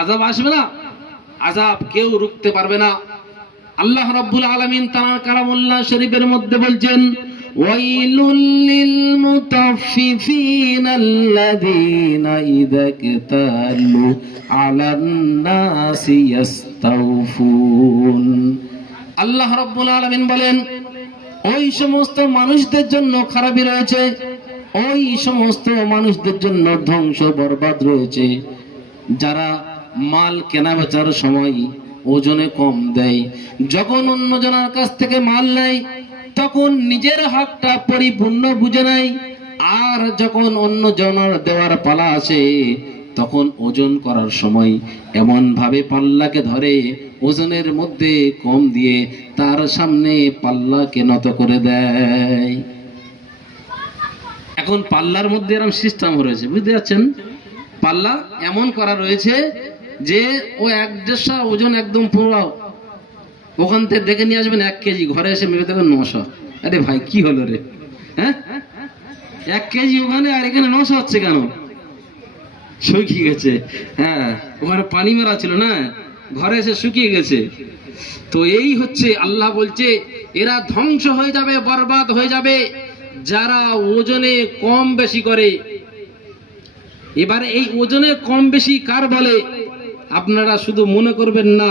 আযাব আসবে না, আযাব কেউ রুখতে পারবে না। আল্লাহ রাব্বুল আলামিন তার কালামুল্লাহ শরীফের মধ্যে বলছেন, ওয়াইলুল লিল মুতাফফিফিন আল্লাযীনা ইযা ইকতালু আলান নাসি ইস্তাওফুন। আল্লাহ রাব্বুল আলামিন বলেন, ওই সমস্ত মানুষদের জন্য খারাপই রয়েছে, ওই সমস্ত মানুষদের জন্য ধ্বংস বরবাদ রয়েছে, যারা মাল কেনা বেচার সময় ওজনে কম দেয়। যখন অন্যজনের কাছ থেকে মাল নেয় তখন নিজের হকটা পরিপূর্ণ বুঝে নেয়, আর যখন অন্যজনের দেওয়ার পালা আসে তখন ওজন করার সময় এমন ভাবে পাল্লাকে ধরে ওজনের মধ্যে কম দিয়ে তার সামনে পাল্লাকে নত করে দেয়। এখন পাল্লার মধ্যে এরকম সিস্টেম রয়েছে, বুঝতে পারছেন? পাল্লা এমন করা রয়েছে যে ও 1-1.5 ওজন একদম পুরো, ওখান থেকে দেখে নিয়ে আসবেন 1 কেজি, ঘরে এসে মেপে দেবেন 900। আরে ভাই কি হলো রে, হ্যাঁ 1 কেজি ওখানে আর এখানে 900 হচ্ছে কেন? শুকিয়ে গেছে। হ্যাঁ ওখানে পানি মারা ছিল না, ঘরে এসে শুকিয়ে গেছে। তো এই হচ্ছে আল্লাহ বলছে এরা ধ্বংস হয়ে যাবে, বরবাদ হয়ে যাবে যারা ওজনে কম বেশি করে। এবারে এই ওজনে কম বেশি কার বলে আপনারা শুধু মনে করবেন না,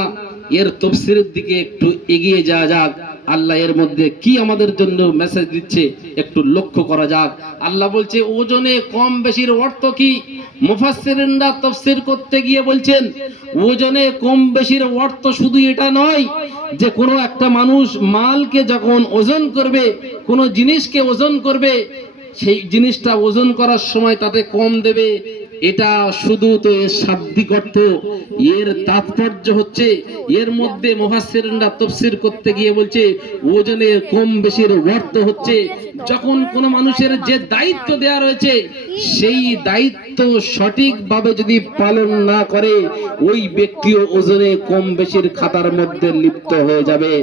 এর তাফসীরের দিকে একটু এগিয়ে যাওয়া যাক। আল্লাহ এর মধ্যে কি আমাদের জন্য মেসেজ দিচ্ছে একটু লক্ষ্য করা যাক। আল্লাহ বলছে ওজনে কম বেশির অর্থ কি? মুফাসসিরিনরা তাফসীর করতে গিয়ে বলছেন ওজনে কম বেশির অর্থ শুধু এটা নয় যে কোনো একটা মানুষ মালকে যখন ওজন করবে, কোনো জিনিসকে ওজন করবে, সেই জিনিসটা ওজন করার সময় তাতে কম দেবে, এটা শুধু তো এর শাব্দিক অর্থ। এর তাৎপর্য হচ্ছে এর মধ্যে মুফাসসিরিনরা তাফসীর করতে গিয়ে বলছে ওজনের কম বেশির অর্থ হচ্ছে যখন কোন মানুষের যে দায়িত্ব দেয়া রয়েছে সেই দায়িত্ব সঠিকভাবে যদি পালন না করে ওই ব্যক্তিও ওজনে কম বেশির খাতার মধ্যে লিপ্ত হয়ে যাবে।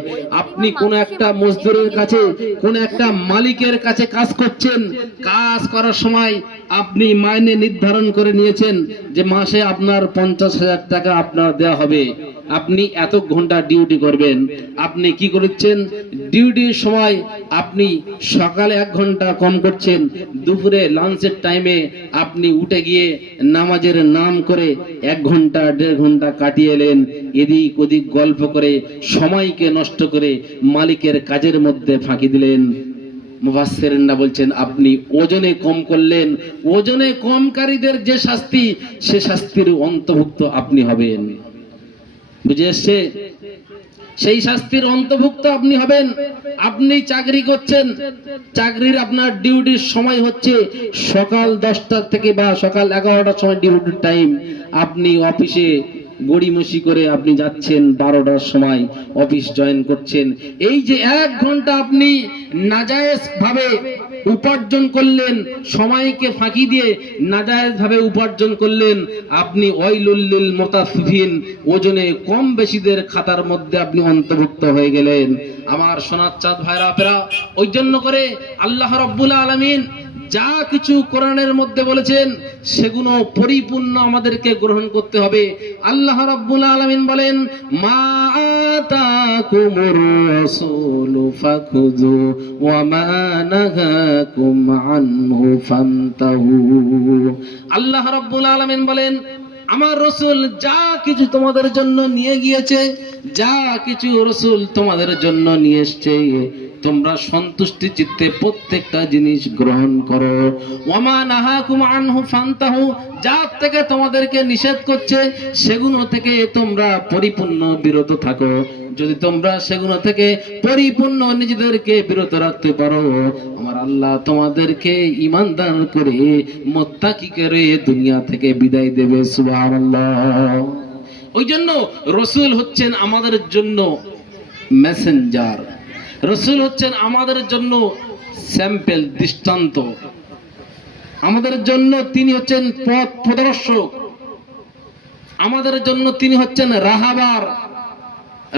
আপনি কোন একটা মজদুরের কাছে, কোন একটা মালিকের কাছে কাজ করছেন, কাজ করার সময় আপনি মাইনে নির্ধারণ করে নিয়েছেন যে মাসে আপনার 50,000 টাকা আপনার দেওয়া হবে, আপনি এত ঘন্টা ডিউটি করবেন। আপনি কি করছেন? ডিউটির সময় আপনি সকালে 1 ঘন্টা কম করছেন, দুপুরে লাঞ্চের টাইমে আপনি উঠে গিয়ে নামাজের নাম করে 1 ঘন্টা 1.5 ঘন্টা কাটিয়ে এলেন, এদিক ওদিক গল্প করে সময়কে নষ্ট করে মালিকের কাজের মধ্যে ফাঁকি দিলেন। মুফাসসিরিনরা বলছেন আপনি ওজনে কম করলেন, ওজনে কমকারীদের যে শাস্তি সে শাস্তির অন্তর্ভুক্ত আপনি হবেন। বুঝে এসছে? সেই শাস্তির অন্তর্ভুক্ত আপনি হবেন। আপনি চাকরি করছেন, চাকরির আপনার ডিউটির সময় হচ্ছে সকাল 10টা থেকে বা সকাল 11টার সময় ডিউটির টাইম, আপনি অফিসে গড়িমসি করে আপনি যাচ্ছেন 12টার সময় অফিস জয়েন করছেন। এই যে 1 ঘন্টা আপনি নাজায়েজ ভাবে উপার্জন করলেন, সময়কে ফাঁকি দিয়ে নাজায়েজ ভাবে উপার্জন করলেন, আপনি ওয়াইলুল লিল মুতাফফিফিন ওজনে কম বেশিদের খাতার মধ্যে আপনি অন্তর্ভুক্ত হয়ে গেলেন। আমার সোনার চাঁদ ভাইরা আপেরা, ওই জন্য করে আল্লাহ রাব্বুল আলামিন যা কিছু কোরআনের মধ্যে বলেছেন সেগুলো পরিপূর্ণ আমাদেরকে গ্রহণ করতে হবে। আল্লাহ রাব্বুল আলামিন বলেন, মা আতাকুমুর রাসূলু ফাখুযু ওয়া মা নাহাকুম আনহু ফান্তাহু। আল্লাহ রাব্বুল আলামিন বলেন আমার রাসূল যা কিছু তোমাদের জন্য নিয়ে গিয়েছে, যা কিছু রাসূল তোমাদের জন্য নিয়ে এসেছে তোমরা সন্তুষ্টি চিত্তে প্রত্যেকটা জিনিস গ্রহণ করো। ওয়ামা নাহাকুম আনহু ফান্তাহু, যা থেকে তোমাদেরকে নিষেধ করছে সেগুলো থেকে তোমরা পরিপূর্ণ বিরত থাকো। যদি তোমরা সেগুলো থেকে পরিপূর্ণ নিজেদেরকে বিরত রাখতে পারো, আমার আল্লাহ তোমাদেরকে ঈমান দান করে মুত্তাকি করে দুনিয়া থেকে বিদায় দেবে। সুবহানাল্লাহ। ওই জন্য রাসূল হচ্ছেন আমাদের জন্য মেসেঞ্জার, রাসূল হচ্ছেন আমাদের জন্য স্যাম্পল, দৃষ্টান্ত, আমাদের জন্য তিনি হচ্ছেন পথ প্রদর্শক, আমাদের জন্য তিনি হচ্ছেন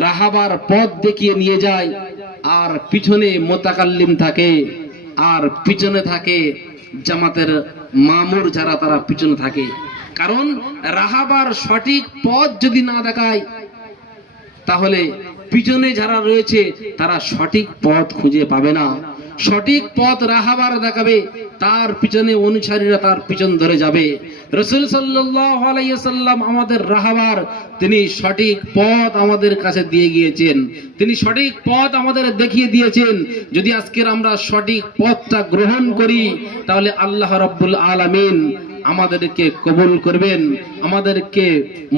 রাহাবার পথ দেখিয়ে নিয়ে যায়। আর পিছনে মুতাকাল্লিম থাকে, আর পিছনে থাকে জামাতের মামুর যারা, তারা পিছনে থাকে। কারণ রাহাবার সঠিক পথ যদি না দেখায় তাহলে পিছনে যারা রয়েছে তারা সঠিক পথ খুঁজে পাবে না। সঠিক পথ রাহাবার দেখাবে, তার পিছনে অনুসারীরা তার পিছন ধরে যাবে। রাসূল সাল্লাল্লাহু আলাইহি ওয়াসাল্লাম আমাদের রাহাবার, তিনি সঠিক পথ আমাদের কাছে দিয়ে গিয়েছেন, তিনি সঠিক পথ আমাদের দেখিয়ে দিয়েছেন। যদি আজকের আমরা সঠিক পথটা গ্রহণ করি তাহলে আল্লাহ রাব্বুল আলামিন আমাদেরকে কবুল করবেন, আমাদেরকে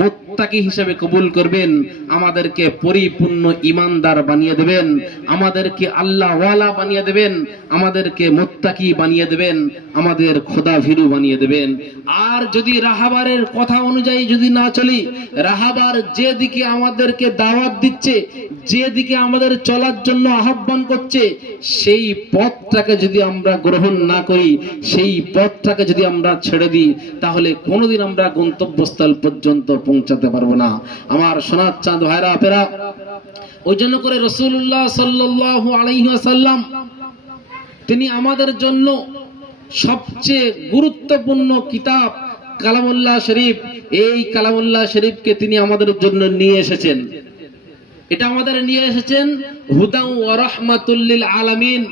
মুত্তাকি হিসেবে কবুল করবেন, আমাদেরকে পরিপূর্ণ ঈমানদার বানিয়ে দেবেন, আমাদেরকে আল্লাহ ওয়ালা বানিয়ে দেবেন, আমাদেরকে মুত্তাকি বানিয়ে দেবেন, আমাদের খোদা ভীরু বানিয়ে দেবেন। আর যদি রাহাবারের কথা অনুযায়ী যদি না চলি, রাহাবার যেদিকে আমাদেরকে দাওয়াত দিচ্ছে, যেদিকে আমাদের চলার জন্য আহ্বান করছে, সেই পথটাকে যদি আমরা গ্রহণ না করি, সেই পথটাকে যদি আমরা ছেড়ে দিই, তাহলে কোনোদিন আমরা গন্তব্যস্থল পর্যন্ত পৌঁছাতে পারবো না। আমার সোনার চাঁদ ভাইরা আপেরা, ওই জন্য করে রাসূলুল্লাহ সাল্লাল্লাহু আলাইহি ওয়াসাল্লাম তিনি আমাদের জন্য সবচেয়ে গুরুত্বপূর্ণ কিতাব কালামুল্লাহ শরীফ, এই কালামুল্লাহ শরীফকে তিনি আমাদের জন্য নিয়ে এসেছেন। এটা আমাদের নিয়ে এসেছেন হুদা ওয়া রাহমাতুল লিল আলামিন।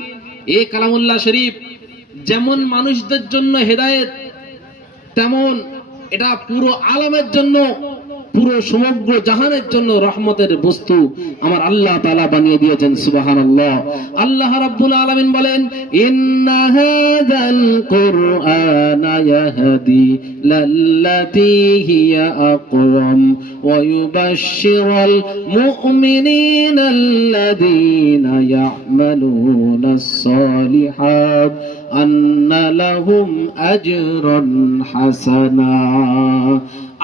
এই কালামুল্লাহ শরীফ যেমন মানুষদের জন্য হেদায়েত, তেমন এটা পুরো আলমের জন্য, পুরো সমগ্র জাহানের জন্য রহমতের বস্তু আমার আল্লাহ তাআলা বানিয়ে দিয়েছেন। সুবহানাল্লাহ। আল্লাহ রাব্বুল আলামিন বলেন, ইন্না হাযাল কুরআনা ইয়াহদি লাল্লাতী হিয়া আকওয়াম ওয়া ইউবাশশিরুল মুমিনিনা আল্লাযীনা ইয়া'মালুনাস সালিহাত আন্না লাহুম আজরান হাসানা।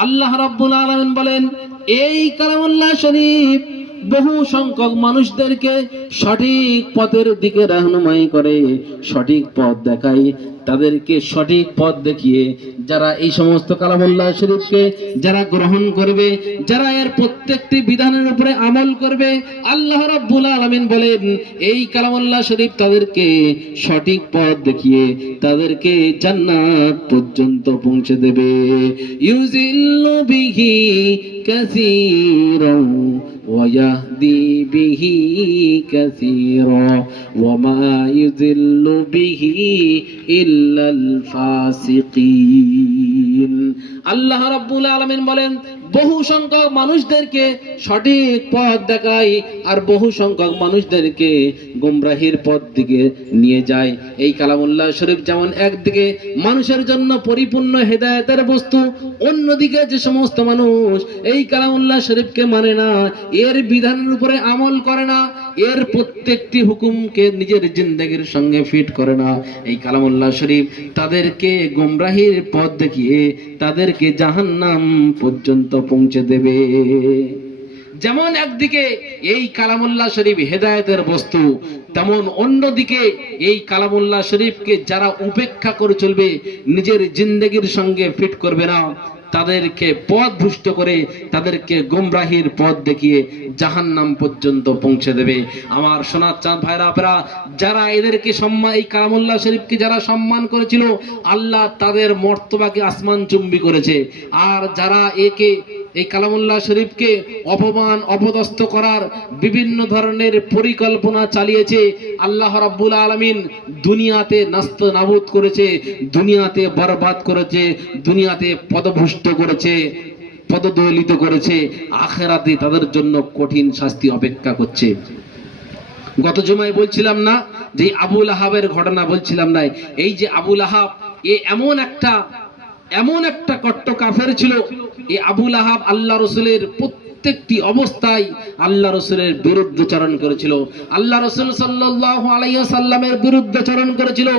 আল্লাহ রাব্বুল আলামিন বলেন, এই কালামুল্লাহ শরীফ বহু সংখ্যক মানুষদেরকে সঠিক পথের দিকে রাহনুমাই করে, সঠিক পথ দেখায়। তাদেরকে সঠিক পথ দেখিয়ে যারা এই সমস্ত কালামুল্লাহ শরীফকে যারা গ্রহণ করবে, যারা এর প্রত্যেকটি বিধানের উপরে আমল করবে, আল্লাহ রাব্বুল আলামিন বলেন এই কালামুল্লাহ শরীফ তাদেরকে সঠিক পথ দেখিয়ে তাদেরকে জান্নাত পর্যন্ত পৌঁছে দেবে। ইউজিল্লু বিহি কাসীরান ওয়া ইয়াহদি বিহি কাসীরা ওয়া মা ইউজিল্লু বিহি ইল্লাল ফাসিকিন। আল্লাহ রাব্বুল আলামিন বলেন, বহু সংখ্যক মানুষদেরকে সঠিক পথ দেখায় আর বহু সংখ্যক মানুষদেরকে গোমরাহির পথ দিকে নিয়ে যায়। এই কালামুল্লাহ শরীফ যেমন একদিকে মানুষের জন্য পরিপূর্ণ হেদায়েতের বস্তু, অন্যদিকে যে সমস্ত মানুষ এই কালামুল্লাহ শরীফকে মানে না, এর বিধানের উপরে আমল করে না, এর প্রত্যেকটি হুকুমকে নিজের জিন্দেগির সঙ্গে ফিট করে না, এই কালামুল্লাহ শরীফ তাদেরকে গোমরাহির পথ দেখিয়ে তাদেরকে জাহান্নাম পর্যন্ত পৌঁছে দেবে। যেমন একদিকে এই কালামুল্লাহ শরীফ হেদায়েতের বস্তু, তেমন অন্যদিকে এই কালামুল্লাহ শরীফকে যারা উপেক্ষা করে চলবে, নিজের জিন্দেগির সঙ্গে ফিট করবে না, তাদেরকে পথ ভ্রষ্ট করে তাদেরকে গোমরাহির পথ দেখিয়ে জাহান্নাম পর্যন্ত পৌঁছে দেবে। আমার সোনার চাঁদ ভাইরা আপনারা, যারা এদেরকে সম্মান, এই কালামুল্লাহ শরীফকে যারা সম্মান করেছিল, আল্লাহ তাদের মর্তবাকে আসমান চুম্বি করেছে। আর যারা এই কালামুল্লাহ শরীফকে অপমান অপদস্থ করার বিভিন্ন ধরনের পরিকল্পনা চালিয়েছে, আল্লাহ রাব্বুল আলামিন দুনিয়াতে নাস্ত নাবুদ করেছে, দুনিয়াতে বরবাদ করেছে, দুনিয়াতে পদভ্রষ্ট করেছে, পদদলিত করেছে। আখিরাতে তাদের জন্য কঠিন শাস্তি অপেক্ষা করছে। গত জুমায় বলছিলাম না যে আবু লাহাবের ঘটনা বলছিলাম না, এই যে আবু লাহাব এমন একটা কট্ট কাফের ছিল। এই আবু লাহাব আল্লাহ রাসূলের প্রত্যেকটি অবস্থায় আল্লাহ রাসূলের বিরুদ্ধাচরণ করেছিল, আল্লাহ রাসূল সাল্লাল্লাহু আলাইহি ওয়াসাল্লামের বিরুদ্ধাচরণ করেছিল।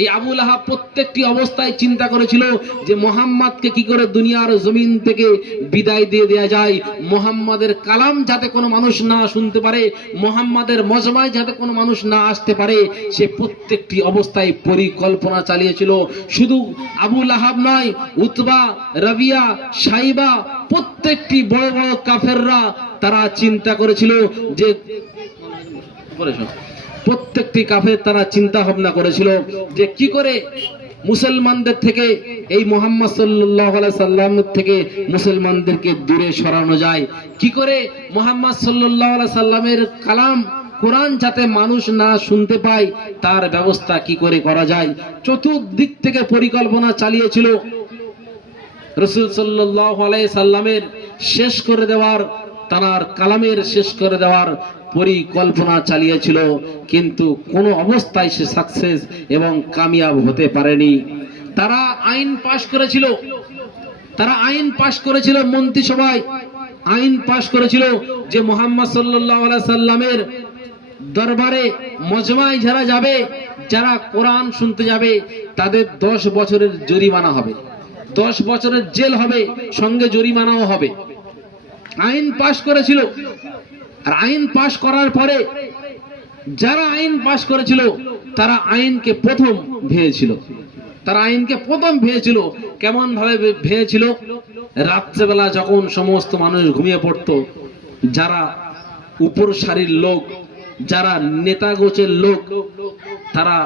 এই আবু লাহাব প্রত্যেকটি অবস্থায় চিন্তা করেছিল যে মুহাম্মদকে কি করে দুনিয়ার জমিন থেকে বিদায় দিয়ে দেয়া যায়, মুহাম্মাদের কালাম যাতে কোনো মানুষ না শুনতে পারে, মুহাম্মাদের মজমায় যাতে কোনো মানুষ না আসতে পারে, সে প্রত্যেকটি অবস্থায় পরিকল্পনা চালিয়েছিল। শুধু আবু লাহাব নয়, উতবা, রাবিয়া, সাইবা, প্রত্যেকটি বড় বড় কাফেররা তারা চিন্তা করেছিল যে প্রত্যেকটি কাফের তারা চিন্তা ভাবনা করেছিল যে কি করে মুসলমানদের থেকে, এই মুহাম্মদ সাল্লাল্লাহু আলাইহি সাল্লামের থেকে মুসলমানদেরকে দূরে সরানো যায় কি করে? মুহাম্মদ সাল্লাল্লাহু আলাইহি সাল্লামের কালাম কোরআন যাতে মানুষ না শুনতে পায় তার ব্যবস্থা কি করে করা যায়, চতুর্দিক থেকে পরিকল্পনা চালিয়েছিল। রাসূল সাল্লাল্লাহু আলাইহি সাল্লামের শেষ করে দেওয়ার, তার কালামের শেষ করে দেওয়ার পরিকল্পনা চালিয়েছিল, কিন্তু কোনো অবস্থায় সে সাকসেস এবং কামিয়াব হতে পারেনি। তারা আইন পাশ করেছিল, মন্ত্রিসভায় আইন পাশ করেছিল যে মুহাম্মদ সাল্লাল্লাহু আলাইহি সাল্লামের দরবারে মজমায় যারা যাবে, যারা কোরআন শুনতে যাবে, তাদের 10 বছরের জরিমানা হবে, 10 বছরের জেল হবে, সঙ্গে জরিমানাও হবে। আইন পাশ করেছিল। আর আইন পাশ করার পরে যারা আইন পাশ করেছিল তারা আইনকে প্রথম ভেয়েছিল। কেমন ভাবে ভেয়েছিল? রাত্রেবেলা যখন সমস্ত মানুষ ঘুমিয়ে পড়তো, যারা উপর সারির লোক, যারা নেতা গোছের লোক, তারা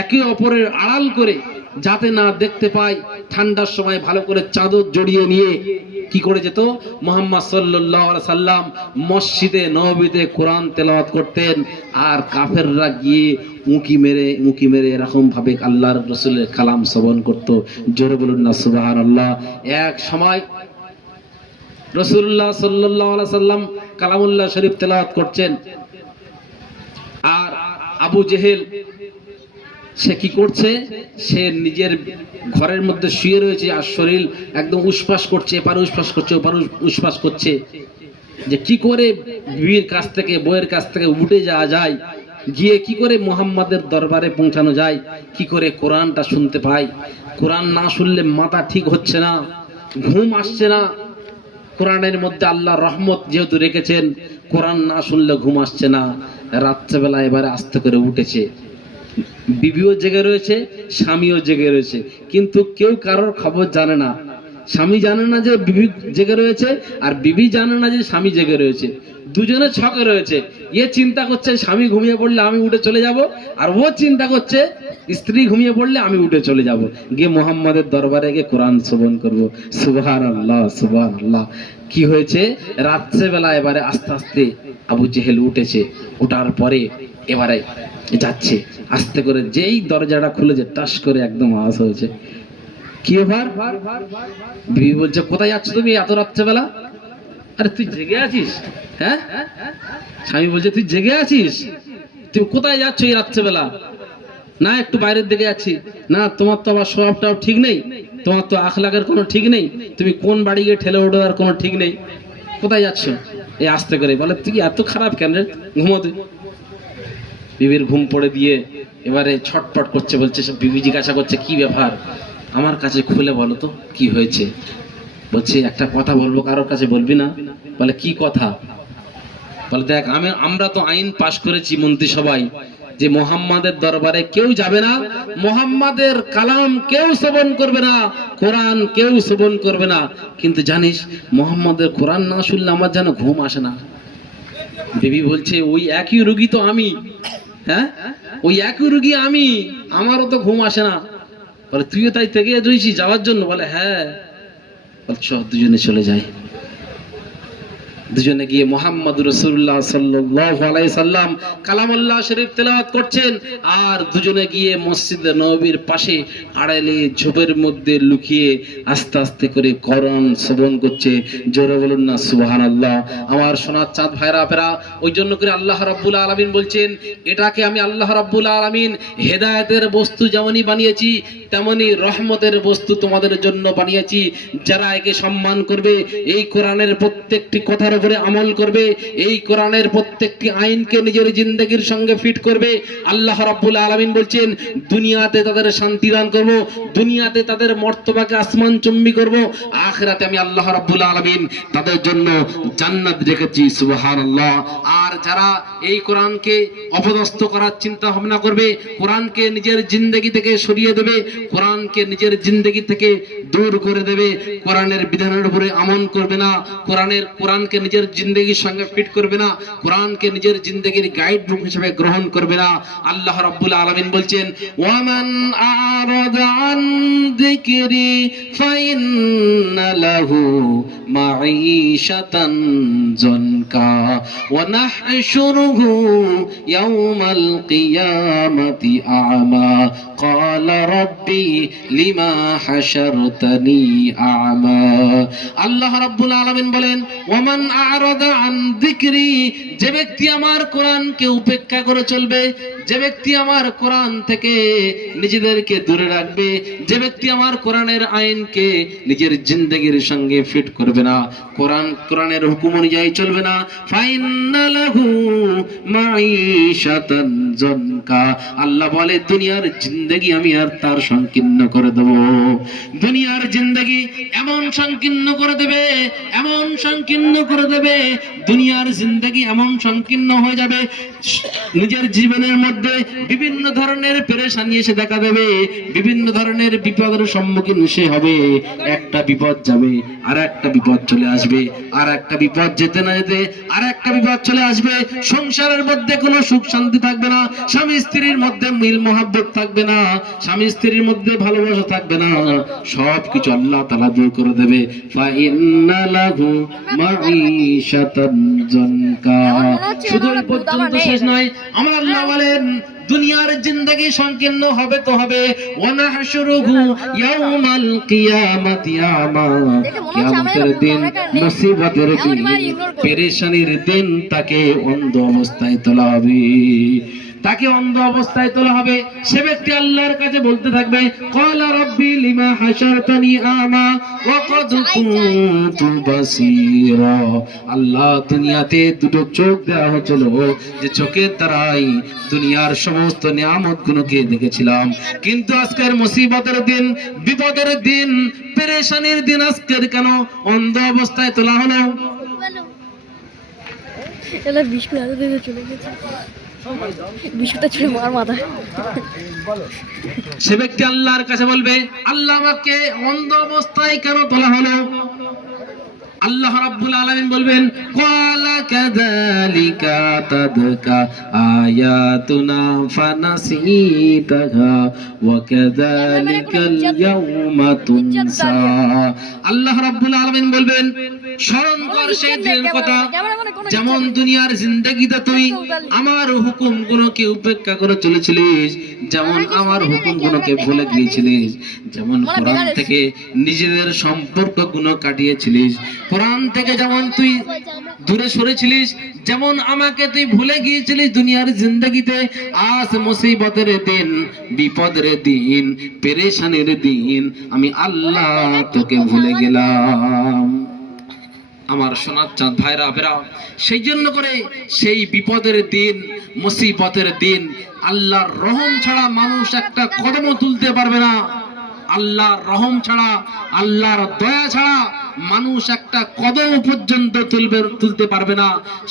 একে অপরের আড়াল করে যাতে না দেখতে পায়, ঠান্ডার সময় ভালো করে চাদর জড়িয়ে নিয়ে কি করে যেত? মুহাম্মদ সাল্লাল্লাহু আলাইহি সাল্লাম মসজিদে নববীতে কোরআন তেলাওয়াত করতেন, আর কাফেররা গিয়ে উঁকি মেরে এরকম ভাবে আল্লাহর রাসূলের কালাম শ্রবণ করত। জোরে বলুন না সুবহানাল্লাহ। এক সময় রাসূলুল্লাহ সাল্লাল্লাহু আলাইহি সাল্লাম কালামুল্লাহ শরীফ তেলাওয়াত করছেন, আর আবু জেহেল সে কি করছে? সে নিজের ঘরের মধ্যে শুয়ে রয়েছে, আর শরীর একদম উসপাস করছে, এপারে উসপাস করছে, ওপারে উসপাস করছে, যে কি করে বিবির কাছ থেকে, বউয়ের কাছ থেকে উঠে যাওয়া যায়, গিয়ে কি করে মুহাম্মাদের দরবারে পৌঁছানো যায়, কি করে কোরআনটা শুনতে পাই। কোরআন না শুনলে মাথা ঠিক হচ্ছে না, ঘুম আসছে না। কোরআনের মধ্যে আল্লাহ রহমত যেহেতু রেখেছেন, কোরআন না শুনলে ঘুম আসছে না। রাত্রেবেলা এবারে আস্তে করে উঠেছে, বিবিও জেগে রয়েছে, স্বামীও জেগে রয়েছে, কিন্তু কেউ কারোর খবর জানে না। স্বামী জানে না যে বিবি জেগে রয়েছে, আর বিবি জানে না যে স্বামী জেগে রয়েছে। দুজনে ছকে রয়েছে। এ চিন্তা করছে স্বামী ঘুমিয়ে পড়লে আমি উঠে চলে যাব, আর ও চিন্তা করছে স্ত্রী ঘুমিয়ে পড়লে আমি উঠে চলে যাব, গিয়ে মুহাম্মাদের দরবারে গিয়ে কোরআন শ্রবণ করব। সুবহানাল্লাহ, সুবহানাল্লাহ। কি হয়েছে? রাত্রেবেলা এবারে আস্তে আস্তে আবু জেহেল উঠেছে। ওঠার পরে এবারে যাচ্ছে আস্তে করে, যেই দরজাটা খুলেছে টাস করে একদম আওয়াজ হয়েছে। কি ব্যাপার? বিবি বলছে, কোথায় যাচ্ছ তুমি এত রাত্রেবেলা? আরে তুই জেগে আছিস? হ্যাঁ। স্বামী বলছে, তুই জেগে আছিস? তুমি কোথায় যাচ্ছ এই রাত্রেবেলা? না, একটু বাইরের দিকে যাচ্ছি। না, তোমার তো আবার স্বভাবটাও ঠিক নেই, তোমার তো আখলাকের কোনো ঠিক নেই, তুমি কোন বাড়ি গিয়ে ঠেলে ওঠার কোনো ঠিক নেই, কোথায় যাচ্ছ? এই আস্তে করে বলে, তুই এত খারাপ কেন রে, ঘুমোতে। বিবির ঘুম পড়ে দিয়ে এবারে ছটপট করছে, বলছে, সব বিবি জিজ্ঞাসা করছে, কি ব্যাপার, আমার কাছে খুলে বলো তো কি হয়েছে। বলছে, একটা কথা বলবো, কারোর কাছে বলবি না। বলে, কি কথা? বলে, দেখ, আমরা তো আইন পাশ করেছি মন্ত্রিসভায় যে মুহাম্মাদের দরবারে কেউ যাবে না, মুহাম্মাদের কালাম কেউ শ্রবণ করবে না, কোরআন কেউ শ্রবণ করবে না, কিন্তু জানিস মুহাম্মাদের কোরআন না শুনলে আমার যেন ঘুম আসে না। বিবি বলছে, ওই একই রোগী তো আমি। হ্যাঁ, ওই একই রোগী আমি, আমারও তো ঘুম আসে না। বলে, তুইও তাই থেকে রয়েছিস যাওয়ার জন্য? বলে, হ্যাঁ। বলছো, দুজনে চলে যায়। দুজনে গিয়ে মুহাম্মদ রাসূলুল্লাহ সাল্লাল্লাহু আলাইহি সাল্লাম কালামুল্লাহ শরীফ তেলাওয়াত করছেন, আর দুজনে গিয়ে মসজিদে নববীর পাশে আড়ালে ঝোপের মধ্যে লুকিয়ে আস্তে আস্তে করে কোরআন শ্রবণ করছে। জোরে বলুন না সুবহানাল্লাহ। আমার সোনার চাঁদ ভাইরা আপেরা, ওই জন্য করে আল্লাহ রাব্বুল আলামিন বলছেন, এটাকে আমি আল্লাহ রাব্বুল আলামিন হেদায়েতের বস্তু যেমনই বানিয়েছি, তেমনি রহমতের বস্তু তোমাদের জন্য বানিয়েছি। যারা একে সম্মান করবে, এই কোরআনের প্রত্যেকটি কথার উপরে আমল করবে, এই কোরআনের প্রত্যেকটি আইনকে নিজের জিন্দেগির সঙ্গে ফিট করবে, আল্লাহ রাব্বুল আলামিন বলছেন, দুনিয়াতে তাদের শান্তি দান করব, দুনিয়াতে তাদের মর্তবাকে আসমান চুম্বি করব, আখিরাতে আমি আল্লাহ রাব্বুল আলামিন তাদের জন্য জান্নাত রেখেছি। সুবহানাল্লাহ। আর যারা এই কোরআনকে অপদস্থ করার চিন্তা ভাবনা করবে, কোরআনকে নিজের জিন্দেগি থেকে সরিয়ে দেবে, কোরআন কোরআনকে নিজের জিন্দগি থেকে দূর করে দেবে, কোরআনের বিধানের উপরে আমল করবে না, কোরআনকে নিজের জিন্দগির সঙ্গে ফিট করবে না, কোরআনকে নিজের জিন্দগির গাইড বুক হিসেবে গ্রহণ করবে না। আল্লাহ রাব্বুল আলামিন বলছেন, ওয়ামান আরাদা আন যিকরি ফাইন্না লাহু মাঈশাতান জনকা ওয়া নাহশুরুহু ইয়াওমাল কিয়ামাতি আ'মা ক্বালা রাব্বি লিমা হাশারতানি আ'মা। আল্লাহ রাব্বুল আলামিন বলেন, ওয়ামান আরাদা আন যিকরি, যে ব্যক্তি আমার কোরআনকে উপেক্ষা করে চলবে, যে ব্যক্তি আমার কোরআন থেকে নিজেদেরকে দূরে রাখবে, যে ব্যক্তি আমার কোরআনের আইনকে নিজের জিন্দগির সঙ্গে ফিট করবে না, কোরআনের হুকুম অনুযায়ী চলবে না, ফাইন্না লাহু মাঈশাতান জনকা, আল্লাহ বলে দুনিয়ার জিন্দগি আমি আর তার সংকীর্ণ করে দেব। দুনিয়ার জিন্দগি এমন সংকীর্ণ করে দেবে, এমন সংকীর্ণ করে দেবে, দুনিয়ার জিন্দগি এমন সংকীর্ণ হয়ে যাবে, নিজের জীবনের মধ্যে বিভিন্ন ধরনের পেরেশানি এসে দেখা দেবে, বিভিন্ন ধরনের বিপদের সম্মুখীন সে হবে। একটা বিপদ যাবে আর একটা বিপদ চলে আসবে, আর একটা বিপদ যেতে না যেতে আর একটা বিপদ চলে আসবে। সংসারের মধ্যে কোনো সুখ শান্তি থাকবে না, স্বামী স্ত্রীর মধ্যে মিল মহাব্বত থাকবে না, স্বামী স্ত্রীর মধ্যে ভালোবাসা থাকবে না, সবকিছু আল্লাহ তাআলা দূর করে দেবে। ফাইন্না লাহু মাঈশাতান জনকা। শুধু এই পর্যন্ত শেষ নয়, আমার আল্লাহ বলেন দুনিয়ার জিন্দগি সংকীর্ণ হবে তো হবে, ওয়া নাহশুরুহু ইয়াওমাল কিয়ামাতি আ'মা, কিয়ামতের দিন, মুসিবতের দিন, পেরেশানির দিন তাকে অন্ধ অবস্থায় তোলা হবে, তাকে অন্ধ অবস্থায় তোলা হবে। সে ব্যক্তি আল্লাহর কাছে বলতে থাকবে, ক্বালা রাব্বি লিমা হাশারতানি আ'মা ওয়া ক্বাদ কুনতু বাসীরা, আল্লাহ দুনিয়াতে দুটো চোখ দেওয়া হয়েছিল, যে চোখের দ্বারাই দুনিয়ার সমস্ত নিয়ামত গুলোকে দেখেছিলাম, কিন্তু আজকের মুসিবতের দিন, বিপদের দিন, পেরেশানির দিন আজকের কেন অন্ধ অবস্থায় তোলা হলো? এলা বিস্কুট হাতে দিয়ে চলে গেছে, বিস্কুটটা ছুঁড়ে মার মাথায়। সে ব্যক্তি আল্লাহর কাছে বলবে, আল্লাহ আমাকে অন্ধ অবস্থায় কেন তোলা হলো? আল্লাহ রাব্বুল আলামিন বলবেন, ক্বালা কাযালিকা তাদকা আয়াতুনা ফানাসিতাহা ওয়া কাযালিকাল ইয়াওমা তুনসা। আল্লাহ রাব্বুল আলামিন বলবেন, স্মরণ কর সেই দিনের কথা, যেমন দুনিয়ার জিন্দগিতে তুই আমার হুকুমগুলোকে উপেক্ষা করে চলেছিলিস, যেমন আমার হুকুমগুলোকে ভুলে গিয়েছিলিস, যেমন কোরআন থেকে নিজেদের সম্পর্কগুলো কাটিয়েছিলিস, কোরআন থেকে যেমন তুই দূরে সরেছিলিস, যেমন আমাকে তুই ভুলে গিয়েছিলিস দুনিয়ার জিন্দগিতে, আজ মুসিবতের দিন, বিপদের দিন, পেরেশানির দিন আমি আল্লাহ তোকে ভুলে গেলাম। আমার সোনার চাঁদ ভাইরা বেরা, সেই জন্য করে সেই বিপদের দিন, মুসিবতের দিন আল্লাহর রহম ছাড়া মানুষ একটা কদমও তুলতে পারবে না। আল্লাহর রহম ছাড়া, আল্লাহর দয়া ছাড়া মানুষ একটা কদম পর্যন্ত তুলতে পারবে না।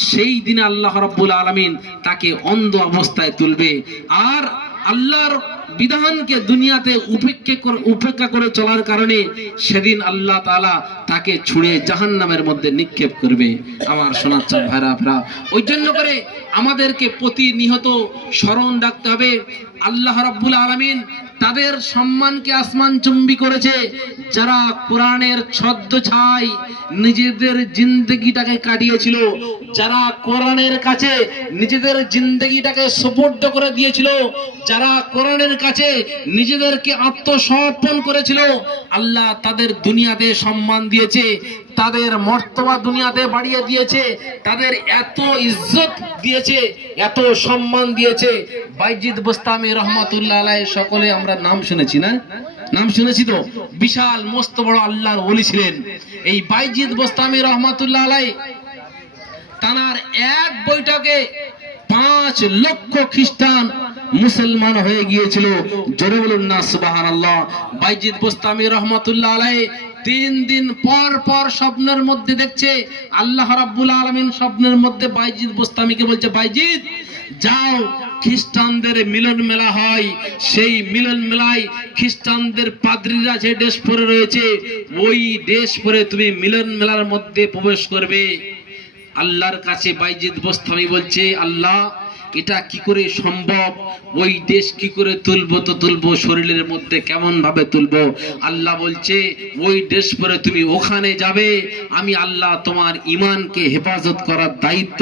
সেই দিনে আল্লাহ রাব্বুল আলামিন তাকে অন্ধ অবস্থায় তুলবে, আর আল্লাহর বিধানকে দুনিয়াতে উপেক্ষা করে চলার কারণে সেদিন আল্লাহ তাআলা তাকে ছুঁড়ে জাহান্নামের মধ্যে নিক্ষেপ করবে। আমার সোনার চাঁদ ভাইরা আপনারা, ওই জন্য করে আমাদেরকে প্রতিনিয়ত স্মরণ রাখতে হবে, আল্লাহ রাব্বুল আলামিন তাদের সম্মানকে আসমান চুম্বি করেছে যারা কোরআনের ছদ্মছায় নিজেদের জিন্দগিটাকে কাটিয়েছিল, যারা কোরআনের কাছে নিজেদের জিন্দগিটাকে সুপর্দ করে দিয়েছিল, যারা কোরআনের কাছে নিজেদেরকে আত্মসমর্পণ করেছিল, আল্লাহ তাদের দুনিয়াতে সম্মান দিয়েছে, তাদের মর্তবা দুনিয়াতে বাড়িয়ে দিয়েছে, তাদের এত ইজ্জত দিয়েছে, এত সম্মান দিয়েছে। বাইজিদ বোস্তামি রহমাতুল্লাহ আলাইহি, সকলে আমরা নাম শুনেছি না? নাম শুনেছি তো। বিশাল মস্ত বড় আল্লাহর ওলি ছিলেন এই বাইজিদ বোস্তামি রহমাতুল্লাহ আলাইহি। তানার এক বৈঠকে 5 লক্ষ খ্রিস্টান মুসলমান হয়ে গিয়েছিল। জোরে বলুন না সুবহানাল্লাহ। বাইজিদ বোস্তামি রহমাতুল্লাহ আলাইহি 3 দিন পর পর স্বপ্নের মধ্যে দেখছে, আল্লাহ রাব্বুল আলামিন স্বপ্নের মধ্যে বাইজিদ বোস্তামিকে বলছে, বাইজিদ যাও খ্রিস্টানদের মিলন মেলা হয়, সেই মিলন মেলায় খ্রিস্টানদের পাদ্রীরা যে ড্রেস পরে রয়েছে ওই ড্রেস পরে তুমি মিলন মেলার মধ্যে প্রবেশ করবে। আল্লাহর কাছে বাইজিদ বোস্তামি বলছে, আল্লাহ এটা কি করে সম্ভব? ওই দেশ কি করে তুলবো? তো তুলবো, শরীরের মধ্যে কেমন ভাবে তুলবো? আল্লাহ বলছে ওই দেশ পরে তুমি ওখানে যাবে, আমি আল্লাহ তোমার ঈমানকে হেফাজত করার দায়িত্ব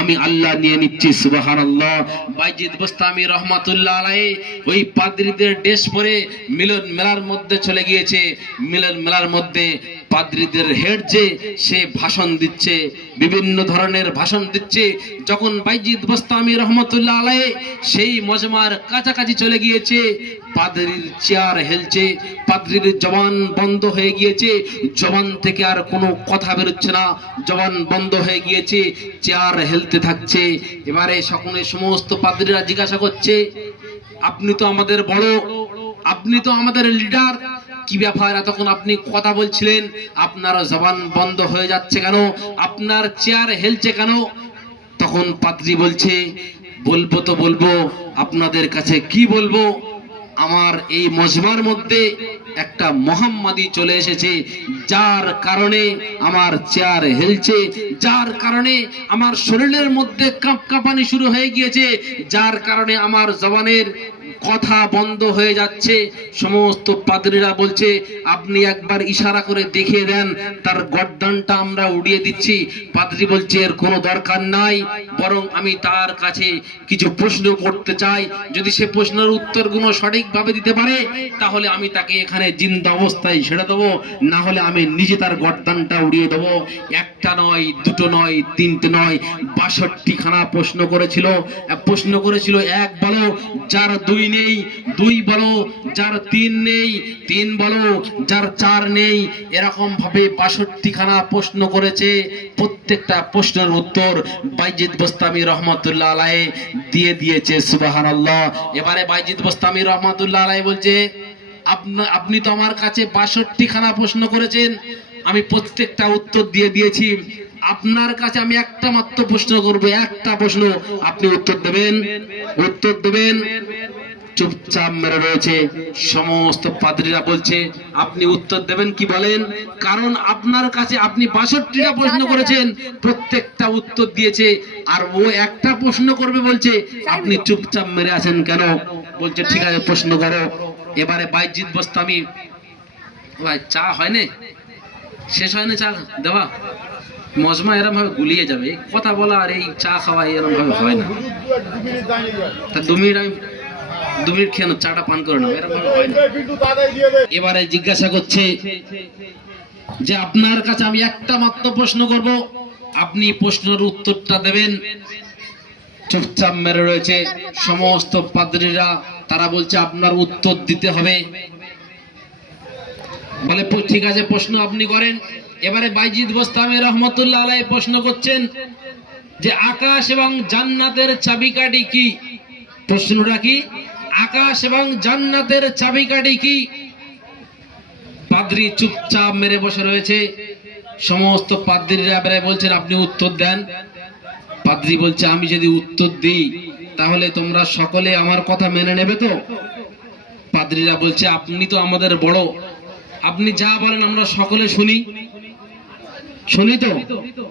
আমি আল্লাহ নিয়ে নিচ্ছি। সুবহানাল্লাহ। বাইজিদ বোস্তামি রহমাতুল্লাহ আলাইহি ওই পাদ্রীদের ড্রেস পরে মিলন মেলার মধ্যে চলে গিয়েছে। মিলন মেলার মধ্যে পাদ্রীদের হেড যে সে ভাষণ দিচ্ছে, বিভিন্ন ধরনের ভাষণ দিচ্ছে। যখন বাইজিদ বোস্তামি রহমতুল্লাহ আলাইহি সেই মজমার কাছাকাছি চলে গিয়েছে, পাদ্রীর চেয়ার হেলছে, পাদ্রীর জবান বন্ধ হয়ে গিয়েছে, জবান থেকে আর কোনো কথা বেরোচ্ছে না, জবান বন্ধ হয়ে গিয়েছে, চেয়ার হেলতে থাকছে। এবারে সকলে সমস্ত পাদ্রীরা জিজ্ঞাসা করছে, আপনি তো আমাদের বড়, আপনি তো আমাদের লিডার, কি ব্যাপার এতক্ষণ আপনি কথা বলছিলেন, আপনার জবান বন্ধ হয়ে যাচ্ছে কেন? আপনার চেয়ার হেলছে কেন? তখন পাদ্রী বলছে, বলবো তো বলবো, আপনাদের কাছে কি বলবো? আমার এই মজমার মধ্যে একটা মোহাম্মদী চলে এসেছে, যার কারণে আমার চেয়ার হেলছে, যার কারণে আমার শরীরের মধ্যে কাঁপানি শুরু হয়ে গিয়েছে, যার কারণে আমার জবানের কথা বন্ধ হয়ে যাচ্ছে। সমস্ত পাদ্রীরা বলছে, আপনি একবার ইশারা করে দেখিয়ে দেন, তার গর্দানটা আমরা উড়িয়ে দিচ্ছি। পাদ্রী বলছে, এর কোনো দরকার নাই, বরং আমি তার কাছে কিছু প্রশ্ন করতে চাই, যদি সে প্রশ্নের উত্তরগুলো সঠিকভাবে দিতে পারে তাহলে আমি তাকে এখানে জিন্দা অবস্থায় ছেড়ে দেবো, না হলে আমি নিজে তার গর্দানটা উড়িয়ে দেবো। একটা নয়, দুটো নয়, তিনটে নয়, ৬২ খানা প্রশ্ন করেছিল। এক বলো, যার দুই নেই, দুই বলো, যার তিন নেই, তিন বলো, যার চার নেই, এরকম ভাবে ৬২ খানা প্রশ্ন করেছে। প্রত্যেকটা প্রশ্নের উত্তর বাইজিদ বোস্তামি রহমতুল্লাহ আলাইহি দিয়ে দিয়েছে। সুবহানাল্লাহ। এবারে বাইজিদ বোস্তামি রহমতুল্লাহ আলাইহি বলছে, আপনি তো আমার কাছে ৬২ খানা প্রশ্ন করেছেন, আমি প্রত্যেকটা উত্তর দিয়ে দিয়েছি। আপনার কাছে আমি একটা মাত্র প্রশ্ন করব, একটা প্রশ্ন, আপনি উত্তর দেবেন? উত্তর দেবেন? চুপচাপ মেরে রয়েছে। সমস্ত পাদ্রীরা বলছে, আপনি উত্তর দেবেন কি বলেন? কারণ আপনার কাছে আপনি ৬২টা প্রশ্ন করেছেন, প্রত্যেকটা উত্তর দিয়েছে, আর ও একটা প্রশ্ন করবে বলছে, আপনি চুপচাপ মেরে আছেন কেন? বলছে ঠিক আছে, প্রশ্ন করো। এবারে বাইজিদ বোস্তামি, ভাই চা হয় না, শেষ হয় না চা দেওয়া, মজমা এরকম ভাবে গুলিয়ে যাবে, কথা বলা আর এই চা খাওয়া এরকম ভাবে হয় না। তা 2 মিনিট, আমি 2 মিনিট খেয়ে চাটা পান করে নাও, এরকম ভাবে হয় না। এবারে জিজ্ঞাসা করছে যে আপনার কাছে আমি একটা মাত্র প্রশ্ন করব, আপনি প্রশ্নের উত্তরটা দেবেন। চুপচাপ মেরে রয়েছে সমস্ত পাদ্রীরা, তারা বলছে আপনার উত্তর দিতে হবে। বলে ঠিক আছে, প্রশ্ন আপনি করেন। এবারে বাইজিদ বোস্তামি রহমতুল্লাহ আলাইহি প্রশ্ন করছেন যে আকাশ এবং জান্নাতের চাবিকাঠি কি? প্রশ্নটা কি? আকাশ এবং জান্নাতের চাবিকাঠি কি? পাদ্রী চুপচাপ মেরে বসে রয়েছে। সমস্ত পাদ্রীরা এবারে বলছেন, আপনি উত্তর দেন। পাদ্রী বলছে, আমি যদি উত্তর দিই তাহলে তোমরা সকলে আমার কথা মেনে নেবে তো? পাদ্রীরা বলছে, আপনি তো আমাদের বড়, আপনি যা বলেন আমরা সকলে শুনি তো?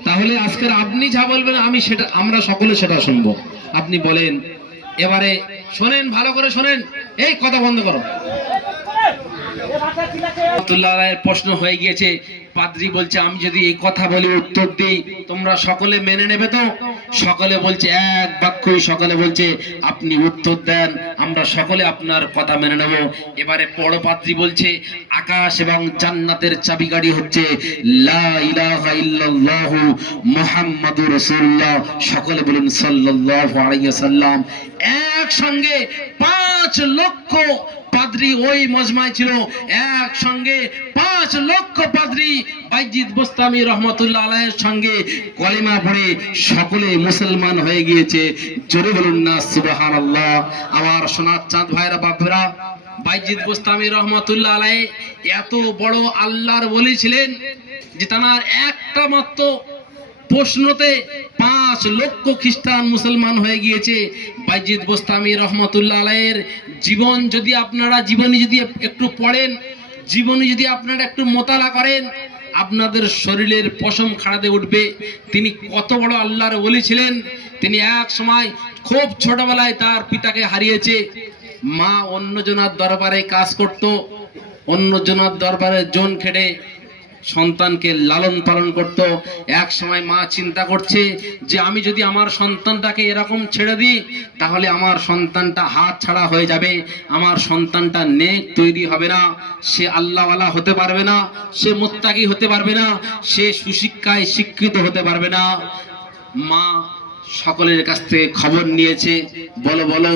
তাহলে আজকের আপনি যা বলবেন আমরা সকলে সেটা শুনবো, আপনি বলেন। এবারে শোনেন, ভালো করে শোনেন, এই কথা বন্ধ করো। প্রশ্ন হয়ে গিয়েছে। পাদ্রী বলছে, আমি যদি এই কথা বলি, উত্তর দিই, তোমরা সকলে মেনে নেবে তো? সকলে বলছে, এক বাক্যই সকলে বলছে, আপনি উত্তর দেন, আমরা সকলে আপনার কথা মেনে নেব। এবারে বড় পাদ্রী বলছে, আকাশ এবং জান্নাতের চাবিকাঠি হচ্ছে লা ইলাহা ইল্লাল্লাহু মুহাম্মাদুর রাসূলুল্লাহ। সকলে বলুন সাল্লাল্লাহু আলাইহি ওয়াসাল্লাম। একসঙ্গে 5 লক্ষ পাদ্রী ওই মজমায় ছিল, একসঙ্গে 5 লক্ষ পাদ্রী বাইজিদ বোস্তামি রহমতুল্লাহ আলাইহির সঙ্গে কলেমা পড়ে সকলে মুসলমান হয়ে গিয়েছে। জোরে বলুন না সুবহানাল্লাহ। আমার সোনার চাঁদ ভাইরা, বাপরা, বাইজিদ বোস্তামি রহমতুল্লাহ আলাইহি এত বড় আল্লাহর ওলি ছিলেন যে তার একটা মাত্র প্রশ্নতে 5 লক্ষ খ্রিস্টান মুসলমান হয়ে গিয়েছে। বাইজিদ বোস্তামি রহমতুল্লাহ আলাইহির জীবন যদি আপনারা জীবনী যদি একটু পড়েন, জীবনী যদি আপনারা একটু মোতালা করেন, আপনাদের শরীরের পশম খাড়াতে উঠবে। তিনি কত বড় আল্লাহর ওলি ছিলেন। তিনি এক সময় খুব ছোটবেলায় তার পিতাকে হারিয়েছে। মা অন্যজনার দরবারে কাজ করত, অন্যজনার দরবারে জন খেটে সন্তানকে লালন পালন করত। এক সময় মা চিন্তা করছে যে আমি যদি আমার সন্তানটাকে এরকম ছেড়ে দিই তাহলে আমার সন্তানটা হাত ছাড়া হয়ে যাবে, আমার সন্তানটা নেক তৈরি হবে না, সে আল্লাহওয়ালা হতে পারবে না, সে মুত্তাকি হতে পারবে না, সে সুশিক্ষায় শিক্ষিত হতে পারবে না। মা সকলের কাছ থেকে খবর নিয়েছে, বলো বলো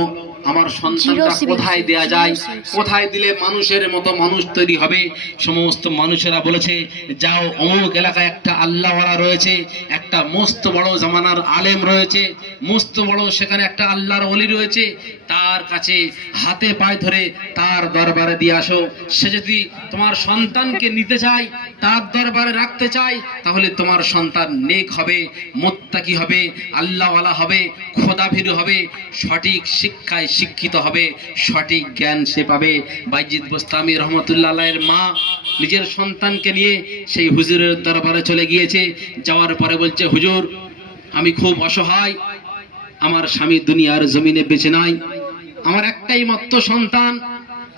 আমার সন্তানটা কোথায় দেয়া যায়, কোথায় দিলে মানুষের মতো মানুষ তৈরি হবে। সমস্ত মানুষেরা বলেছে যাও অমুক এলাকায় একটা আল্লাহওয়ালা রয়েছে, একটা মস্ত বড় জামানার আলেম রয়েছে, মস্ত বড় সেখানে একটা আল্লাহর ওলি রয়েছে, তার কাছে হাতে পায়ে ধরে তার দরবারে দিয়ে আসো। সে যদি তোমার সন্তানকে নিতে চায়, তার দরবারে রাখতে চায়, তাহলে তোমার সন্তান নেক হবে, মুত্তাকি হবে, আল্লাহওয়ালা হবে, খোদাভীরু হবে, সঠিক শিক্ষায় শিক্ষিত হবে, সঠিক জ্ঞান সে পাবে। বাইজিদ বোস্তামি রহমতুল্লাহ আলাইহির মা নিজের সন্তানকে নিয়ে সেই হুজুরের দরবারে চলে গিয়েছে। যাওয়ার পরে বলছে, হুজুর আমি খুব অসহায়, আমার স্বামী দুনিয়ার জমিনে বেঁচে নাই, আমার একটাই মাত্র সন্তান,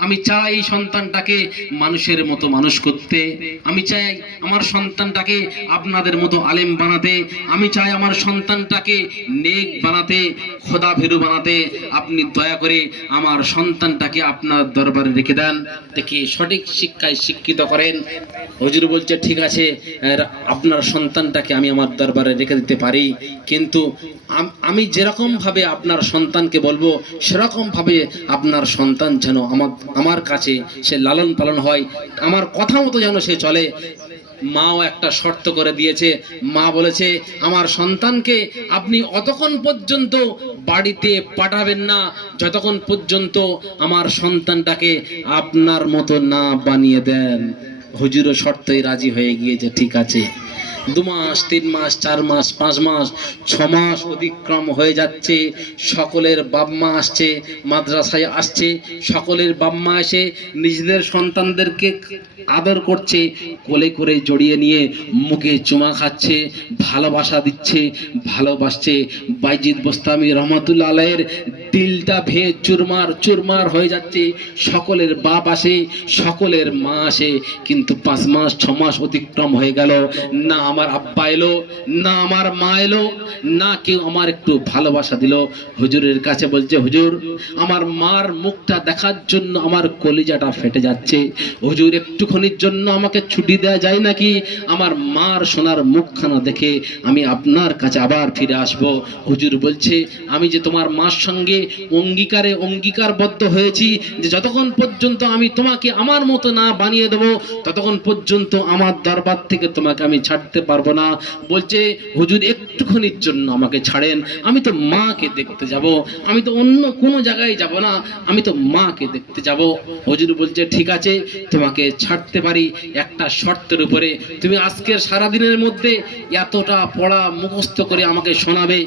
আমি চাই সন্তানটাকে মানুষের মতো মানুষ করতে, আমি চাই আমার সন্তানটাকে আপনাদের মতো আলেম বানাতে, আমি চাই আমার সন্তানটাকে নেক বানাতে, খোদাভীরু বানাতে। আপনি দয়া করে আমার সন্তানটাকে আপনার দরবারে রেখে দেন, দেখে সঠিক শিক্ষায় শিক্ষিত করেন। হুজুর বলছে ঠিক আছে, আপনার সন্তানটাকে আমি আমার দরবারে রেখে দিতে পারি, কিন্তু আমি যেরকম ভাবে আপনার সন্তানকে বলবো সেরকম ভাবে আপনার সন্তান যেন আমার কাছে সে লালন পালন হয়, আমার কথা মতো যেন সে চলে। মাও একটা শর্ত করে দিয়েছে। মা বলেছে আমার সন্তানকে আপনি অতক্ষণ পর্যন্ত বাড়িতে পাঠাবেন না যতক্ষণ পর্যন্ত আমার সন্তানটাকে আপনার মতো না বানিয়ে দেন। হুজুরও শর্তই রাজি হয়ে গিয়েছে, ঠিক আছে। 2 মাস 3 মাস 4 মাস 5 মাস 6 মাস অতিক্রম হয়ে যাচ্ছে। সকলের বাপ মা আসছে, মাদ্রাসায় আসছে, সকলের বাপ মা এসে নিজেদের সন্তানদেরকে আদর করছে, কোলে করে জড়িয়ে নিয়ে মুখে চুমা খাচ্ছে, ভালোবাসা দিচ্ছে, ভালোবাসছে। বাইজিদ বোস্তামি রহমতুল্লাহ আলাইহির দিলটা ভেঙে চুরমার চুরমার হয়ে যাচ্ছে। সকলের বাপ আসে, সকলের মা আসে, কিন্তু 5 মাস 6 মাস অতিক্রম হয়ে গেল, না আমার আব্বা এলো, না আমার মা এলো, না কেউ আমার একটু ভালোবাসা দিল। হুজুরের কাছে বলছে, হুজুর আমার মার মুখটা দেখার জন্য আমার কলিজাটা ফেটে যাচ্ছে, হুজুর একটুখানির জন্য আমাকে ছুটি দেওয়া যায় নাকি, আমার মার সোনার মুখখানা দেখে আমি আপনার কাছে আবার ফিরে আসব। হুজুর বলছে আমি যে তোমার মার সঙ্গে অঙ্গীকারবদ্ধ হয়েছি যে যতক্ষণ পর্যন্ত আমি তোমাকে আমার মতো না বানিয়ে দেবো ততক্ষণ পর্যন্ত আমার দরবার থেকে তোমাকে আমি ছাড়তে পারবো না। বলছে হুজুর একটুখানির জন্য আমাকে ছাড়েন, আমি তো মাকে দেখতে যাব, আমি তো অন্য কোনো জায়গায় যাব না, আমি তো মাকে দেখতে যাব। হুজুর বলছে ঠিক আছে তোমাকে ছাড়তে পারি, একটা শর্তের উপরে, তুমি আজকের সারাদিনের মধ্যে এতটা পড়া মুখস্থ করে আমাকে শোনাবে।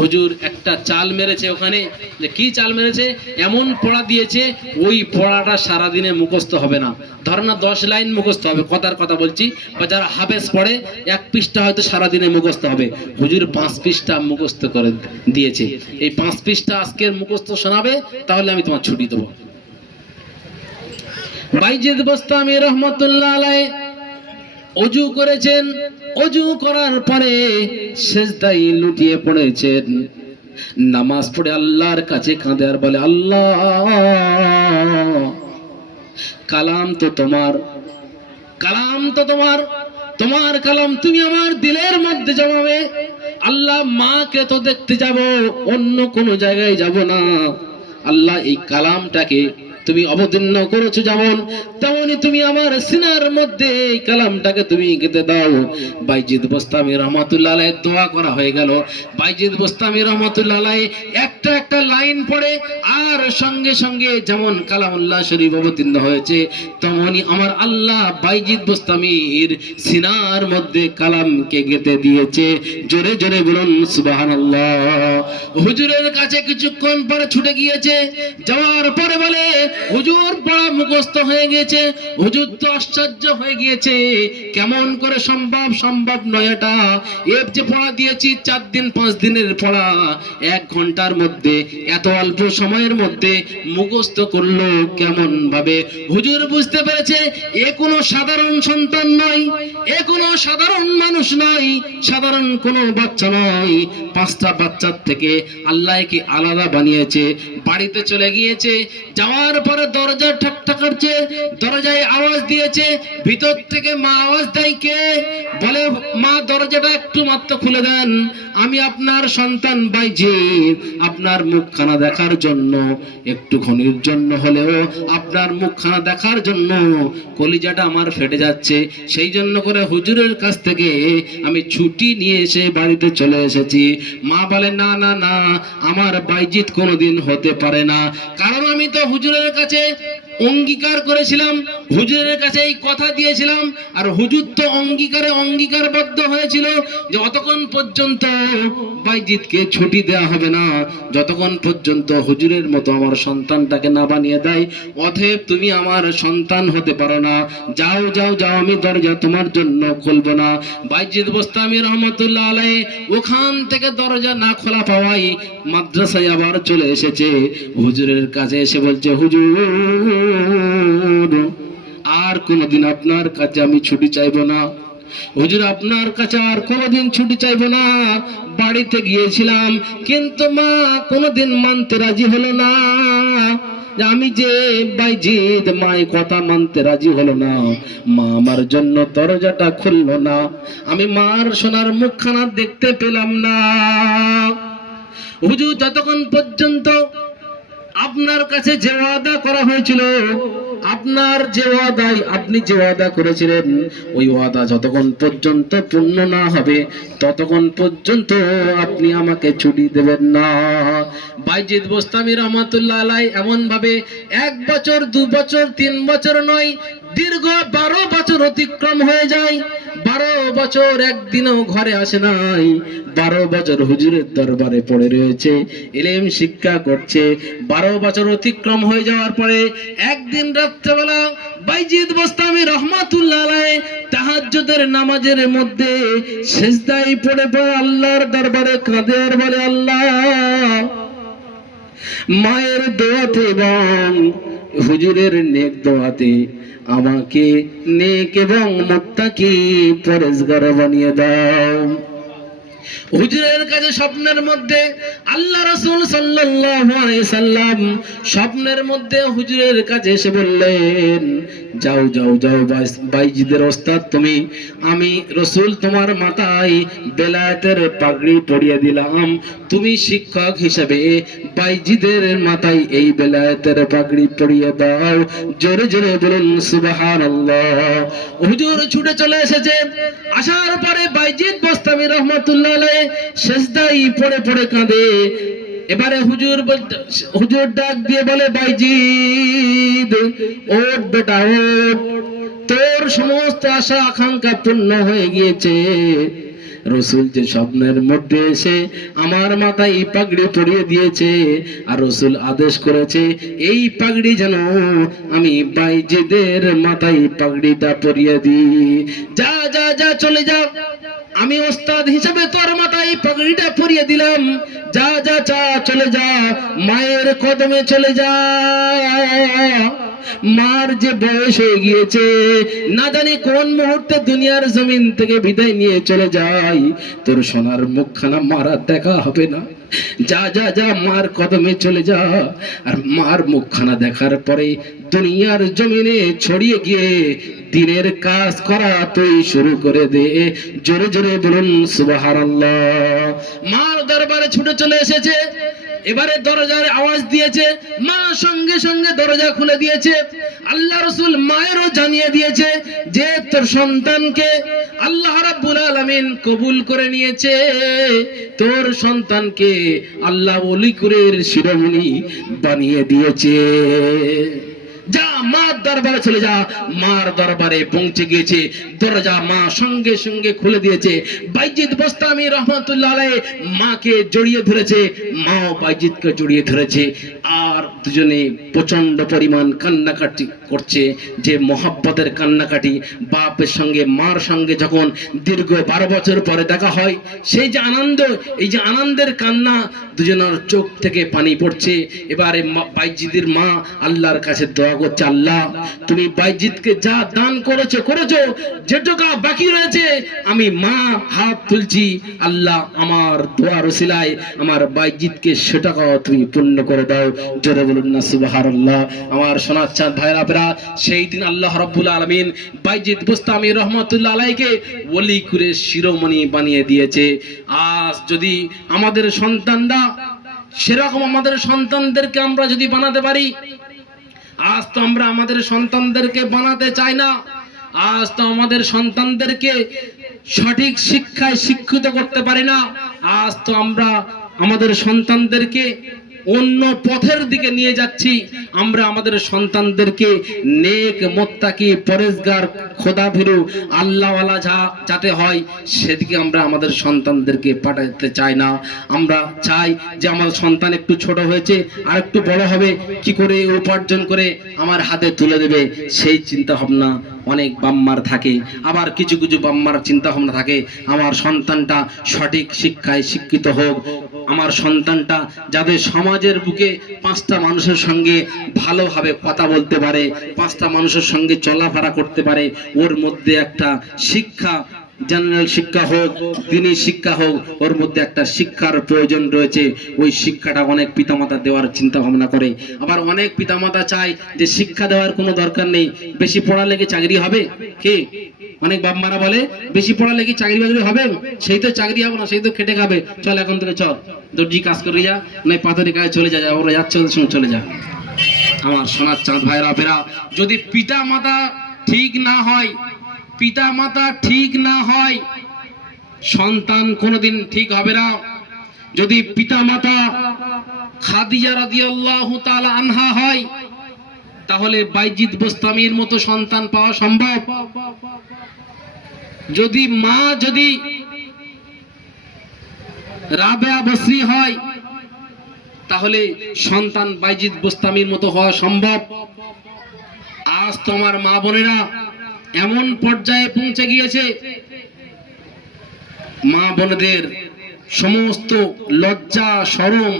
হুজুর একটা চাল মেরেছে ওখানে, যে কি চাল মেরেছে, এমন পড়া দিয়েছে ওই পড়াটা সারাদিনে মুখস্থ হবে না। ধর না 10 লাইন মুখস্থ হবে, কথার কথা বলছি, বা যারা হাফেজ পড়ে 1 পৃষ্ঠা হয়তো সারাদিনে মুখস্থ হবে, হুজুর 5 পৃষ্ঠা মুখস্থ করে দিয়েছে। এই 5 পৃষ্ঠা আজকের মুখস্থ শোনাবে, তাহলে আমি তোমার ছুটি দেবো। বাইজিদ বোস্তামি রহমতুল্লাহ আলাইহি ওযু করেছেন, ওযু করার পরে সিজদায় লুটিয়ে পড়েছেন, নামাজ পড়ে আল্লাহর কাছে কাঁদে আর বলে, আল্লাহ কালাম তো তোমার, কালাম তো তোমার, তোমার কালাম তুমি আমার দিলের মধ্যে জমাবে। আল্লাহ মাকে তো দেখতে যাব, অন্য কোনো জায়গায় যাব না। আল্লাহ এই কালামটাকে তুমি অবতীর্ণ করেছো যেমন, তেমনি তুমি আমার সিনার মধ্যে এই কালামটাকে তুমি গেঁথে দাও। বাইজিদ বোস্তামি রহমাতুল্লাহ আলাইহি দোয়া করা হয়ে গেল। বাইজিদ বোস্তামি রহমাতুল্লাহ আলাইহি একটা একটা লাইন পড়ে, আর সঙ্গে সঙ্গে যেমন কালামুল্লাহ শরীফ অবতীর্ণ হয়েছে, তেমনি আমার আল্লাহ বাইজিদ বোস্তামির সিনার মধ্যে কালামকে গেঁথে দিয়েছে। জোরে জোরে বলুন সুবহানাল্লাহ। হুজুরের কাছে কিছুক্ষণ পরে ছুটে গিয়েছে, যাওয়ার পরে বলে হুজুর পড়া মুখস্থ হয়ে গেছে। হুজুর তো আশ্চর্য হয়ে গিয়েছে, কেমন করে সম্ভব? সম্ভব নয় এটা। এর যে পড়া দিয়েছি 4 দিন 5 দিনের পড়া, 1 ঘন্টার মধ্যে এত অল্প সময়ের মধ্যে মুখস্থ করলো কেমন ভাবে? হুজুর বুঝতে পেরেছে এ কোনো সাধারণ সন্তান নয়, এ কোনো সাধারণ মানুষ নয়, সাধারণ কোনো বাচ্চা নয়। 5টা বাচ্চার থেকে আল্লাহ কি আলাদা বানিয়েছে। বাড়িতে চলে গিয়েছে, যাওয়ার পরে দরজা ঠকঠক করছে, দরজায় আওয়াজ দিয়েছে, ভিতর থেকে মা আওয়াজ দেয়, কে? বলে মা দরজাটা একটু মাত্র খুলে দেন, আমি আপনার সন্তান বাইজিদ, আপনার মুখখানা দেখার জন্য, একটুখানির জন্য হলেও আপনার মুখখানা দেখার জন্য কলিজাটা আমার ফেটে যাচ্ছে। সেই জন্য করে হুজুরের কাছ থেকে আমি ছুটি নিয়ে এসে বাড়িতে চলে এসেছি। মা বলে না না না, আমার বাইজিদ কোনোদিন হতে পারে না, কারণ আমি তো হুজুরের কাছে অঙ্গীকার করেছিলাম, হুজুরের কাছে এই কথা দিয়েছিলাম, আর হুজুর তো অঙ্গীকারবদ্ধ হয়েছিল যে অতক্ষণ পর্যন্ত বাইজিদকে ছুটি দেওয়া হবে না, যতক্ষণ পর্যন্ত হুজুরের মতো আমার সন্তানটাকে না বানিয়ে দেয়। অতএব তুমি আমার সন্তান হতে পারো না, যাও যাও যাও, আমি দরজা তোমার জন্য খুলবো না। বাইজিদ বোস্তামি রহমতুল্লাহ আলাইহি ওখান থেকে দরজা না খোলা পাওয়ায় মাদ্রাসায় আবার চলে এসেছে। হুজুরের কাছে এসে বলছে, হুজুর আর কোনোদিন আপনার কাছে আমি ছুটি চাইবো না, হুজুর আপনার কাছে আর কোনোদিন ছুটি চাইবো না। বাড়িতে গিয়েছিলাম, কিন্তু মা কোনোদিন মানতে রাজি হলো না, আমি যে বাইজিদ, মাই কথা মানতে রাজি হলো না। মা আমার জন্য দরজাটা খুললো না, আমি মার সোনার মুখখানা দেখতে পেলাম না। হুজুর যতক্ষণ পর্যন্ত আপনার কাছে যে ওয়াদা করা হয়েছিল, আপনার যে ওয়াদায় আপনি যে ওয়াদা করেছিলেন, ওই ওয়াদা যতক্ষণ পর্যন্ত পূর্ণ না হবে ততক্ষণ পর্যন্ত আপনি আমাকে ছুটি দেবেন না। বাইজিদ বোস্তামি রহমাতুল্লাহ আলাইহি এমন ভাবে 1 বছর 2 বছর 3 বছর নয়, দীর্ঘ 12 বছর অতিক্রম হয়ে যায়। 12 বছর একদিনও ঘরে আসে নাই, 12 বছর হুজুরের দরবারে পড়ে রয়েছে, ইলম শিক্ষা করছে। 12 বছর অতিক্রম হয়ে যাওয়ার পরে একদিন রাত্রেবেলা বাইজিদ বোস্তামি রহমাতুল্লাহ আলাইহি তাহাজ্জুদের নামাজের মধ্যে সিজদায় পড়ে পড়ে আল্লাহর দরবারে কাঁদে আর বলে, আল্লাহ মায়ের দোয়াতে এবং হুজুরের নেক দোয়াতে আমাকে নেক এবং মুত্তাকি পরেজগার বানিয়ে দাও। হুজুরের কাছে স্বপ্নের মধ্যে আল্লাহ রাসূল সাল্লাল্লাহু আলাইহি সাল্লাম স্বপ্নের মধ্যে হুজুরের কাছে এসে বললেন, যাও যাও যাও বাইজিদের ওস্তাদ তুমি, আমি রাসূল তোমার মাথায় বেলায়েতের পাগড়ি পরিয়ে দিলাম, তুমি শিক্ষক হিসেবে বাইজিদের মাথায় এই বেলায়েতের পাগড়ি পরিয়ে দাও। জোরে জোরে বলুন সুবহানাল্লাহ। হুজুর ছুটে চলে এসেছে, আসার পরে বাইজিদ বোস্তামি রহমাতুল্লাহ আলাইহি সিজদায় পড়ে পড়ে কাঁদে। এবারে হুজুর ডাক দিয়ে বলে, বাইজিদ ওঠ বেটা ওঠ, তোর সমস্ত আশা আকাঙ্ক্ষা পূর্ণ হয়ে গিয়েছে। রসুল যে স্বপ্নের মধ্যে এসে আমার মাথায় এই পাগড়ি পরিয়ে দিয়েছে, আর রসুল আদেশ করেছে এই পাগড়ি যেন আমি বাইজিদের মাথায় পাগড়িটা পরিয়ে দিই। যা যা যা চলে যা, আমি ওস্তাদ হিসেবে তোর মাথায় পাগড়িটা পরিয়ে দিলাম, যা যা যা চলে যা, মায়ের কদমে চলে যা। মার যে বয়স হয়ে গিয়েছে, না জানি কোন মুহূর্তে দুনিয়ার জমিন থেকে বিদায় নিয়ে চলে যায়, তোর সোনার মুখখানা মারা দেখা হবে না। যা যা যা মার কদমে চলে যা, আর মার মুখখানা দেখার পরে দুনিয়ার জমিনে ছড়িয়ে গিয়ে দিনের কাজ করা তুই শুরু করে দে। জোরে জোরে বলুন সুবহানাল্লাহ। মার দরবারে ছুটে চলে এসেছে। এবারে দরজার আওয়াজ দিয়েছে, মা সঙ্গে সঙ্গে দরজা খুলে দিয়েছে। আল্লাহ রাসূল মায়েরও জানিয়ে দিয়েছে যে তোর সন্তানকে আল্লাহ রাব্বুল আলামিন কবুল করে নিয়েছে, তোর সন্তানকে আল্লাহ ওলি করে শিরোমণি বানিয়ে দিয়েছে। যা মার দরবারে চলে যা। মার দরবারে পৌঁছে গিয়েছে, দরজা মা সঙ্গে সঙ্গে খুলে দিয়েছে। বাইজিদ বোস্তামি রহমাতুল্লাহ আলাইহি মাকে জড়িয়ে ধরেছে, মাও বাইজিদকে জড়িয়ে ধরেছে, আর দুজনে প্রচন্ড পরিমাণ কান্নাকাটি করছে। যে মহাব্বতের কান্নাকাটি, বাপের সঙ্গে মার সঙ্গে যখন দীর্ঘ 12 বছর পরে দেখা হয়, সেই যে আনন্দ, এই যে আনন্দের কান্না, দুজনের চোখ থেকে পানি পড়ছে। এবারে বাইজিদের মা আল্লাহর কাছে দোয়া করছে, আল্লাহ তুমি বাইজিদকে যা দান করেছো, যেটুকু বাকি রয়েছে আমি মা হাত তুলছি, আল্লাহ আমার দোয়ার ওসিলায় আমার বাইজিদকে সেটাও তুমি পূর্ণ করে দাও। জোরে বলুন না সুবহানাল্লাহ। আমার সোনার চাঁদ ভাইরা আপনারা, সেই দিন আল্লাহ রাব্বুল আলামিন বাইজিদ বোস্তামি রহমাতুল্লাহ আলাইহিকে ওলি করে শিরোমণি বানিয়ে দিয়েছে। আজ যদি আমাদের সন্তানরা সেরকম আমাদের সন্তানদেরকে আমরা যদি বানাতে পারি, আজ তো আমরা আমাদের সন্তানদেরকে বানাতে চাই না। আজ তো আমাদের সন্তানদেরকে সঠিক শিক্ষায় শিক্ষিত করতে পারি না। আজ তো আমরা আমাদের সন্তানদেরকে অন্য পথের দিকে নিয়ে যাচ্ছি। আমরা আমাদের সন্তানদেরকে নেক, মুত্তাকি, পরেজগার, খোদাভীরু, আল্লাহওয়ালা যাতে হয় সেদিকে আমরা আমাদের সন্তানদেরকে পাঠাতে চাই না। আমরা চাই যে আমার সন্তান একটু ছোট হয়েছে, আর একটু বড় হবে, কি করে উপার্জন করে আমার হাতে তুলে দেবে, সেই চিন্তা ভাবনা অনেক বাম্মার থাকে। আবার কিছু কিছু বাম্মার চিন্তা ভাবনা থাকে আমার সন্তানটা সঠিক শিক্ষায় শিক্ষিত হোক, আমার সন্তানটা যাতে সমাজের বুকে 5টা মানুষের সঙ্গে ভালোভাবে কথা বলতে পারে, 5টা মানুষের সঙ্গে চলাফেরা করতে পারে, ওর মধ্যে একটা শিক্ষা, জেনারেল শিক্ষা হোক, দ্বীনি শিক্ষা হোক, ওর মধ্যে একটা শিক্ষার প্রয়োজন রয়েছে। ওই শিক্ষাটা অনেক পিতামাতা দেওয়ার চিন্তা ভাবনা করে। আবার অনেক পিতামাতা চায় যে শিক্ষা দেওয়ার কোনো দরকার নেই, বেশি পড়ালে কি চাকরি হবে? কি অনেক বাপ মারা বলে বেশি পড়ালে কি চাকরি বাকরি হবে? সেই তো চাকরি হবে না, সেই তো খেটে খাবে, চল এখন থেকে চল দর্জি কাজ করে যা, নয় পাথরের কাজে চলে যা, ওরা যাচ্ছে ওদের সঙ্গে চলে যা। আমার সোনার চাঁদ ভাইরা ফেরা, যদি পিতা মাতা ঠিক না হয়, পিতা মাতা ঠিক না হয়, সন্তান কোনোদিন ঠিক হবে না। যদি পিতা মাতা খাদিজা রাদিয়াল্লাহু তাআলা আনহা হয়, তাহলে বাইজিদ বোস্তামির মতো সন্তান পাওয়া সম্ভব। যদি মা যদি রাবেয়া বসরি হয়, তাহলে সন্তান বাইজিদ বোস্তামির মতো হওয়া সম্ভব। আজ তোমার মা বোনেরা এমন পর্যায়ে পৌঁছে গিয়েছে, মা বোনদের সমস্ত লজ্জা, শরম,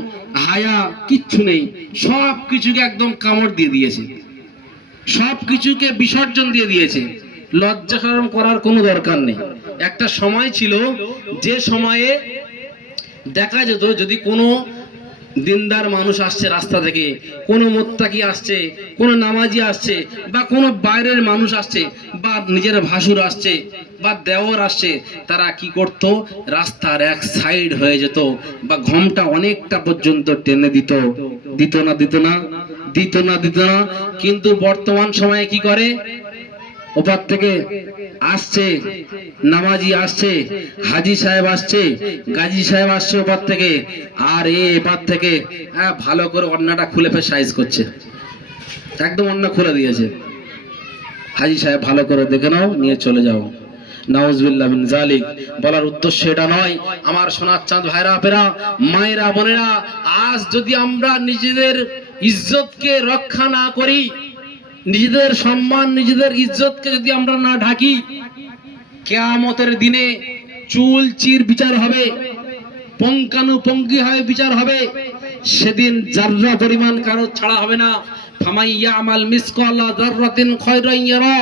হায়া কিচ্ছু নেই, সব কিছুকে একদম কামড় দিয়ে দিয়েছে, সব কিছুকে বিসর্জন দিয়ে দিয়েছে। লজ্জা শরম করার কোনো দরকার নেই। একটা সময় ছিল যে সময়ে দেখা যেত যদি কোনো দিনদার মানুষ আসছে রাস্তা থেকে, কোনো মুত্তাকি আসছে, কোনো নামাজি আসছে, বা কোনো বাইরের মানুষ আসছে, বা নিজের ভাসুর আসছে, বা দেওর আসছে, তারা কি করত, রাস্তার এক সাইড হয়ে যেত, বা ঘোমটা অনেকটা পর্যন্ত টেনে দিত। দিত না দিত না দিত না দিত না কিন্তু বর্তমান সময়ে কি করে, ওপার থেকে আসছে নামাজি আসছে, হাজি সাহেব আসছে, গাজী সাহেব আসছে ওপার থেকে, আর এপার থেকে ভালো করে ওড়নাটা খুলে ফের সাইজ করছে, একদম ওড়না খুলে দিয়েছে। হাজি সাহেব ভালো করে দেখে নাও, নিয়ে চলে যাও। নাউজুবিল্লাহ মিন যালিক। বলার উদ্দেশ্য এটা নয়। আমার সোনার চাঁদ ভাইরা আপেরা, মায়েরা বোনেরা, আজ যদি আমরা নিজেদের ইজ্জতকে রক্ষা না করি, নিজেদের সম্মান, নিজেদের ইজ্জতকে যদি আমরা না ঢাকি, কিয়ামতের দিনে চুল চির বিচার হবে, পঙ্কানুপঙ্কি হয়ে বিচার হবে। সেদিন যার্রা পরিমাণ কারো ছাড়া হবে না। ফামান ইয়ামাল মিসকালা যাররাতিন খায়রান ইয়ারা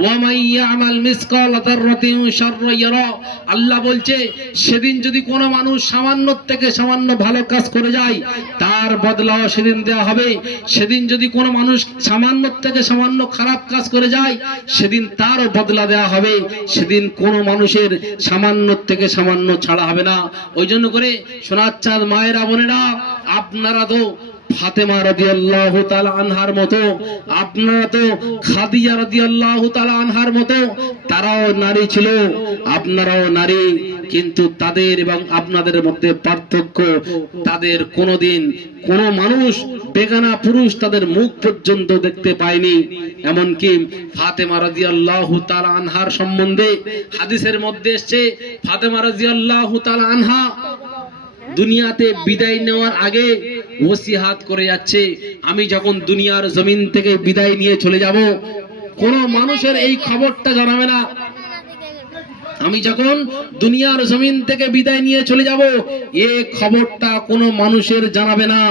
ওয়া মান ইয়ামাল মিসকালা যাররাতিন শাররান ইয়ারা। আল্লাহ বলছে সেদিন যদি কোনো মানুষ সামান্য থেকে সামান্য ভালো কাজ করে যায় তার বদলাও সেদিন দেওয়া হবে। সেদিন যদি কোনো মানুষ সামান্য থেকে সামান্য খারাপ কাজ করে যায় সেদিন তারও বদলা দেওয়া হবে। সেদিন কোনো মানুষের সামান্য থেকে সামান্য ছাড়া হবে না। ওই জন্য করে সোনার চাঁদ মায়েরা বোনেরা, আপনারা তো ফাতেমা রাদিয়াল্লাহু তাআলা আনহার মতো, আপনারা তো খাদিজা রাদিয়াল্লাহু তাআলা আনহার মতো, তারাও নারী ছিল, আপনারাও নারী, কিন্তু তাদের এবং আপনাদের মধ্যে পার্থক্য, তাদের কোনোদিন কোন মানুষ বেগানা পুরুষ তাদের মুখ পর্যন্ত দেখতে পায়নি। এমনকি ফাতেমা রাদিয়াল্লাহু তাআলা আনহার সম্বন্ধে হাদিসের মধ্যে এসেছে, ফাতেমা রাদিয়াল্লাহু তাআলা আনহা দুনিয়াতে বিদায় নেওয়ার আগে ওসিয়াত করে যাচ্ছে, আমি যখন দুনিয়ার জমিন থেকে বিদায় নিয়ে চলে যাব কোন মানুষের এই খবরটা জানাবে না। আমি যখন দুনিয়ার জমিন থেকে বিদায় নিয়ে চলে যাব এই খবরটা কোনো মানুষের জানাবে না।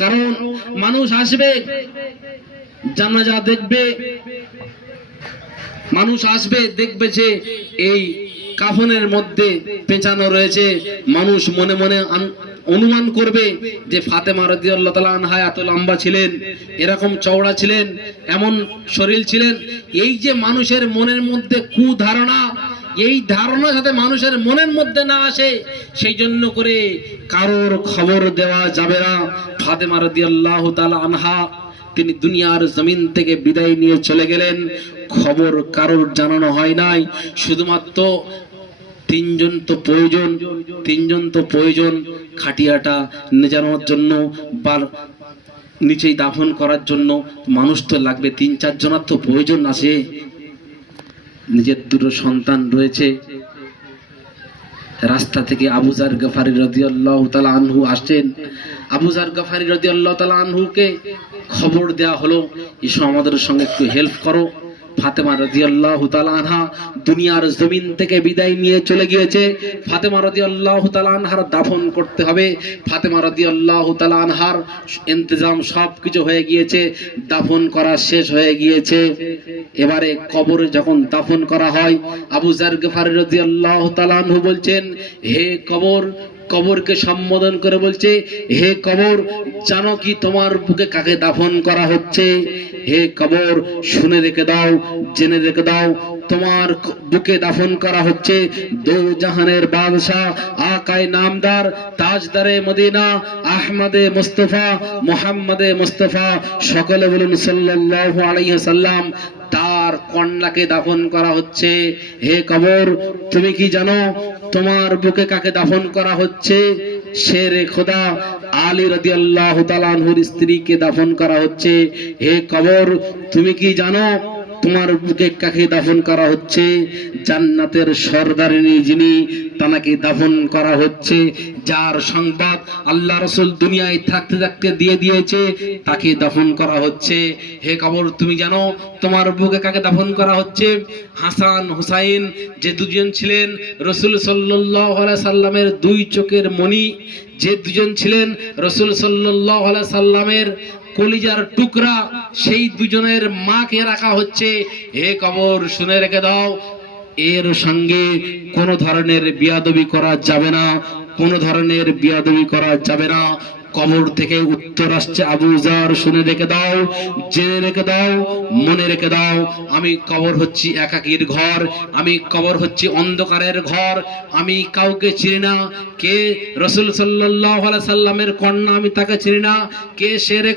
কারণ মানুষ আসবে জানাজা দেখবে, মানুষ আসবে দেখবে যে এই কাফনের মধ্যে পেঁচানো রয়েছে, মানুষ মনে মনে অনুমান করবে যে ফাতেমা রাদিয়াল্লাহু তাআলা আনহা এত লম্বা ছিলেন, এরকম চওড়া ছিলেন, এমন শরীর ছিলেন। এই যে মানুষের মনের মধ্যে কুধারণা, এই ধারণা যাতে মানুষের মনের মধ্যে না আসে সেই জন্য করে কারোর খবর দেওয়া যাবে না। ফাতেমা রাদিয়াল্লাহু তাআলা আনহা তিনি দুনিয়ার জমিন থেকে বিদায় নিয়ে চলে গেলেন, খবর কারোর জানানো হয় নাই। শুধুমাত্র তিনজন তো প্রয়োজন খাটিয়াটা নিজানোর জন্য বা নিচেই দাফন করার জন্য মানুষ তো লাগবে, ৩-৪ জনের তো প্রয়োজন আছে। নিজের দুটো সন্তান রয়েছে, রাস্তা থেকে আবু যার গফারি রাদিয়াল্লাহু তাআলা আনহু আসছেন। আবু যার গফারি রাদিয়াল্লাহু তাআলা আনহুকে খবর দেওয়া হলো, এসো আমাদের সঙ্গে একটু হেল্প করো। ফাতেমা রাদিয়াল্লাহু তাআলা আনহা দুনিয়ার জমিন থেকে বিদায় নিয়ে চলে গিয়েছে, ফাতেমা রাদিয়াল্লাহু তাআলা আনহার দাফন করতে হবে। ফাতেমা রাদিয়াল্লাহু তাআলা আনহার ইন্তজাম সবকিছু হয়ে গিয়েছে, দাফন করা শেষ হয়ে গিয়েছে। এবারে কবরে যখন দাফন করা হয়, আবু যার গফারি রাদিয়াল্লাহু তাআলা আনহু বলছেন, হে কবর, কবরকে সম্বোধন করে বলছে, হে কবর জানো কি তোমার বুকে কাকে দাফন করা হচ্ছে? হে কবর শুনে রেখে দাও, জেনে রেখে দাও, তোমার বুকে দাফন করা হচ্ছে দো জাহানের বাদশাহ, আকায়ে নামদার, তাজদারে মদিনা, আহমদে মুস্তাফা, মুহাম্মদে মুস্তাফা, সকলে বলুন সাল্লাল্লাহু আলাইহি ওয়াসাল্লাম, তার কন্যাকে দাফন করা হচ্ছে। হে কবর তুমি কি জানো তোমার বুকে কাকে দাফন করা হচ্ছে? শেরে খোদা আলী রাদিয়াল্লাহু তাআলা আনহুর স্ত্রীকে দাফন করা হচ্ছে। হে কবর তুমি কি জানো তোমার বুকে কাকে দাফন করা হচ্ছে? জান্নাতের সরদারিনী যিনি তাকে দাফন করা হচ্ছে, যার সংবাদ আল্লাহ রাসূল দুনিয়ায় থাকতে থাকতে দিয়ে দিয়েছে, তাকে দাফন করা হচ্ছে। হে কবর তুমি জানো তোমার বুকে কাকে দাফন করা হচ্ছে? হাসান হুসাইন যে দুজন ছিলেন রাসূল সাল্লাল্লাহু আলাইহি সাল্লামের দুই চোখের মণি, যে দুজন ছিলেন রাসূল সাল্লাল্লাহু আলাইহি সাল্লামের কলিজার টুকরা, সেই দুজনের মাকে রাখা হচ্ছে। হে কবর শুনে রেখে দাও, এর সঙ্গে কোন ধরনের বিয়াদবি করা যাবে না, কোন ধরনের বিয়াদবি করা যাবে না। কবর থেকে উত্তর আসছে, আবু যার শুনে রেখে দাও, জেনে রেখে দাও, মনে রেখে দাও, আমি কবর হচ্ছি একাকীর ঘর, আমি কবর হচ্ছি অন্ধকারের ঘর, আমি কাউকে চিনি না। কে রাসূল সাল্লাল্লাহু আলাইহি সাল্লামের কন্যা আমি তাকে চিনি না, কে শেরে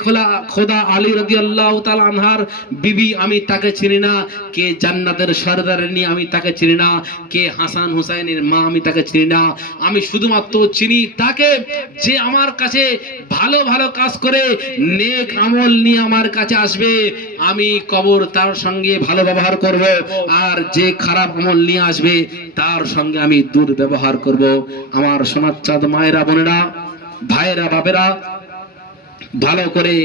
খোদা আলী রাদিয়াল্লাহু তাআলা আনহার বিবি আমি তাকে চিনি না, কে জান্নাতের সরদারিনী আমি তাকে চিনি না, কে হাসান হুসাইনের মা আমি তাকে চিনি না। আমি শুধুমাত্র চিনি তাকে যে আমার কাছে ভালো ভালো কাজ করে নেক আমল নিয়ে আমার কাছে আসবে, আমি কবর তার সঙ্গে ভালো ব্যবহার করব, আর যে খারাপ আমল নিয়ে আসবে তার সঙ্গে আমি দুর্ব্যবহার করব। আমার সোনার চাঁদ মায়েরা বোনেরা ভাইয়েরা বাবেরা ভালো করে